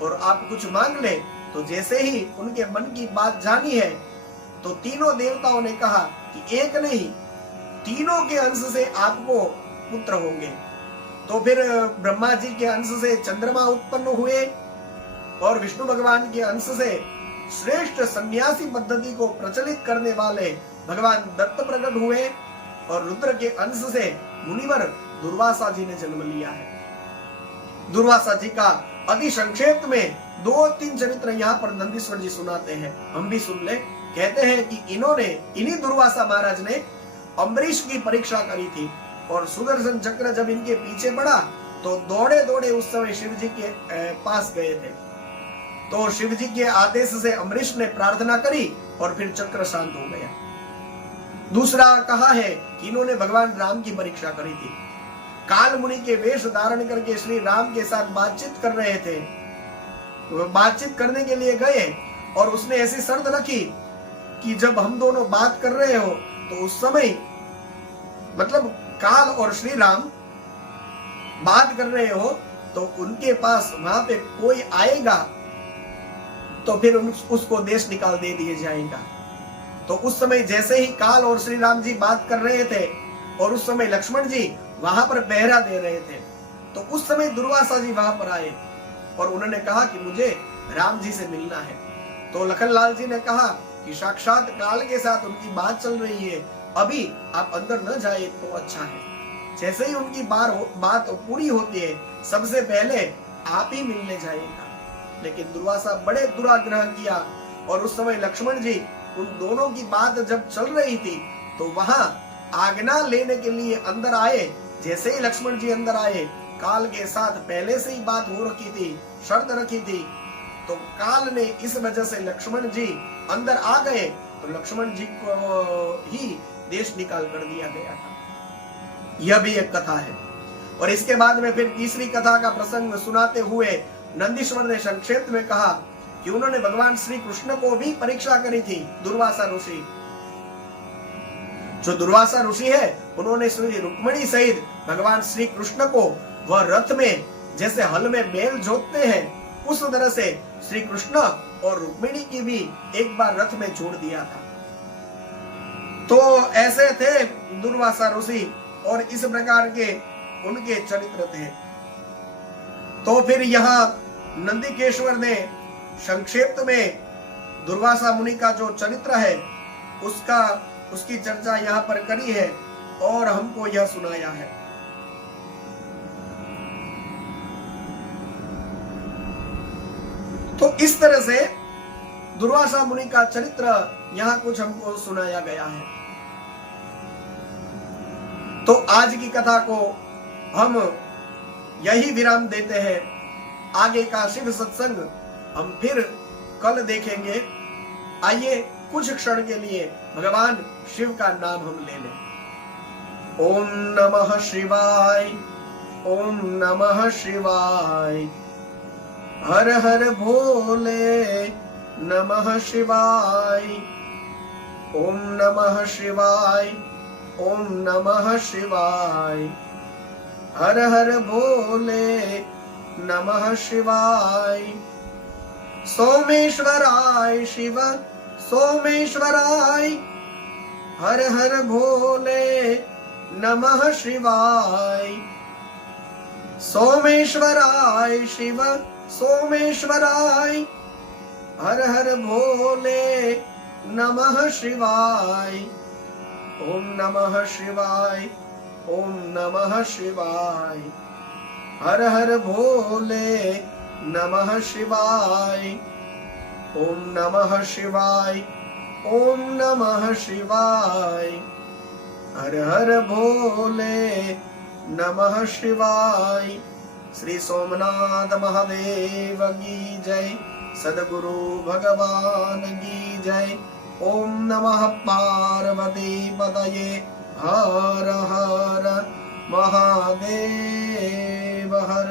और आप कुछ मांग ले। तो जैसे ही उनके मन की बात जानी है तो तीनों देवताओं ने कहा कि एक नहीं, तीनों के अंश से आपको पुत्र होंगे। तो फिर ब्रह्मा जी के अंश से चंद्रमा उत्पन्न हुए और विष्णु भगवान के अंश से श्रेष्ठ सन्यासी पद्धति को प्रचलित करने वाले भगवान दत्त प्रकट हुए और रुद्र के अंश से मुनिवर दुर्वासा जी ने जन्म लिया है। दुर्वासा जी का अति संक्षेप में 2-3 चरित्र यहाँ पर नंदीश्वर जी सुनाते हैं, हम भी सुन ले। कहते हैं कि इन्हीं दुर्वासा महाराज ने अम्बरीश की परीक्षा करी थी और सुदर्शन चक्र जब इनके पीछे पड़ा तो दौड़े दौड़े उस समय शिव जी के पास गए थे। तो शिव जी के आदेश से अम्बरीश ने प्रार्थना करी और फिर चक्र शांत हो गया। दूसरा कहा है कि इन्होंने भगवान राम की परीक्षा करी थी। काल मुनि के वेश धारण करके श्री राम के साथ बातचीत कर रहे थे, बातचीत करने के लिए गए और उसने ऐसी शर्त रखी कि जब हम दोनों बात कर रहे हो तो उस समय मतलब काल और श्री राम बात कर रहे हो तो उनके पास वहां पे कोई आएगा तो फिर उसको देश निकाल दे दिया जाएगा। तो उस समय जैसे ही काल और श्री राम जी बात कर रहे थे और उस समय लक्ष्मण जी वहां पर पहरा दे रहे थे, तो उस समय दुर्वासा जी वहां पर आए और उन्होंने कहा कि मुझे राम जी से मिलना है। तो लखनलाल जी ने कहा कि साक्षात काल के साथ उनकी बात चल रही है, अभी आप अंदर न जाए तो अच्छा है। जैसे ही उनकी बात पूरी होती है, सबसे पहले आप ही मिलने जाइएगा। लेकिन दुर्वासा बड़े दुराग्रह किया और उस समय लक्ष्मण जी उन दोनों की बात जब चल रही थी तो वहां आज्ञा लेने के लिए अंदर आए। जैसे ही लक्ष्मण जी अंदर आए, काल के साथ पहले से ही बात हो रखी थी, शर्त रखी थी, तो काल ने इस वजह से लक्ष्मण जी अंदर आ गए तो लक्ष्मण जी को ही देश निकाल कर दिया गया था। यह भी एक कथा है। और इसके बाद में फिर तीसरी कथा का प्रसंग सुनाते हुए नंदीश्वर ने संक्षेप में कहा कि उन्होंने भगवान श्री कृष्ण को भी परीक्षा करी थी। दुर्वासा ऋषि, जो दुर्वासा ऋषि है, उन्होंने श्री रुक्मिणी सहित भगवान श्री कृष्ण को वह रथ में जैसे हल में बैल जोतते हैं, उस तरह से श्री कृष्ण और रुक्मिणी की भी एक बार रथ में जोड़ दिया था। तो ऐसे थे दुर्वासा ऋषि और इस प्रकार के उनके चरित्र थे। तो फिर यहाँ नंदिकेश्वर ने संक्षेप में दुर्वासा मुनि का जो चरित्र है उसकी चर्चा यहाँ पर करी है और हमको यह सुनाया है। तो इस तरह से दुर्वासा मुनि का चरित्र यहाँ कुछ हमको सुनाया गया है। तो आज की कथा को हम यही विराम देते हैं। आगे का शिव सत्संग हम फिर कल देखेंगे। आइए कुछ क्षण के लिए भगवान शिव का नाम हम ले लें। ओम नमः शिवाय, ओम नमः शिवाय, हर हर भोले नमः शिवाय, ओम नमः शिवाय, ओम नमः शिवाय, हर हर भोले नमः शिवाय। सोमेश्वराय शिव सोमेश्वराय, हर हर भोले नमः शिवाय। सोमेश्वराय शिव सोमेश्वराय, हर हर भोले नमः शिवाय। ओम नमः शिवाय, ओम नमः शिवाय, हर हर भोले नमः शिवाय। ओम नमः शिवाय, ओम नमः शिवाय, हर हर भोले नमः शिवाय। श्री सोमनाथ महादेव की जय, सद्गुरु भगवान की जय। ओम नमः पार्वती पतये, हर हर महादेव हर।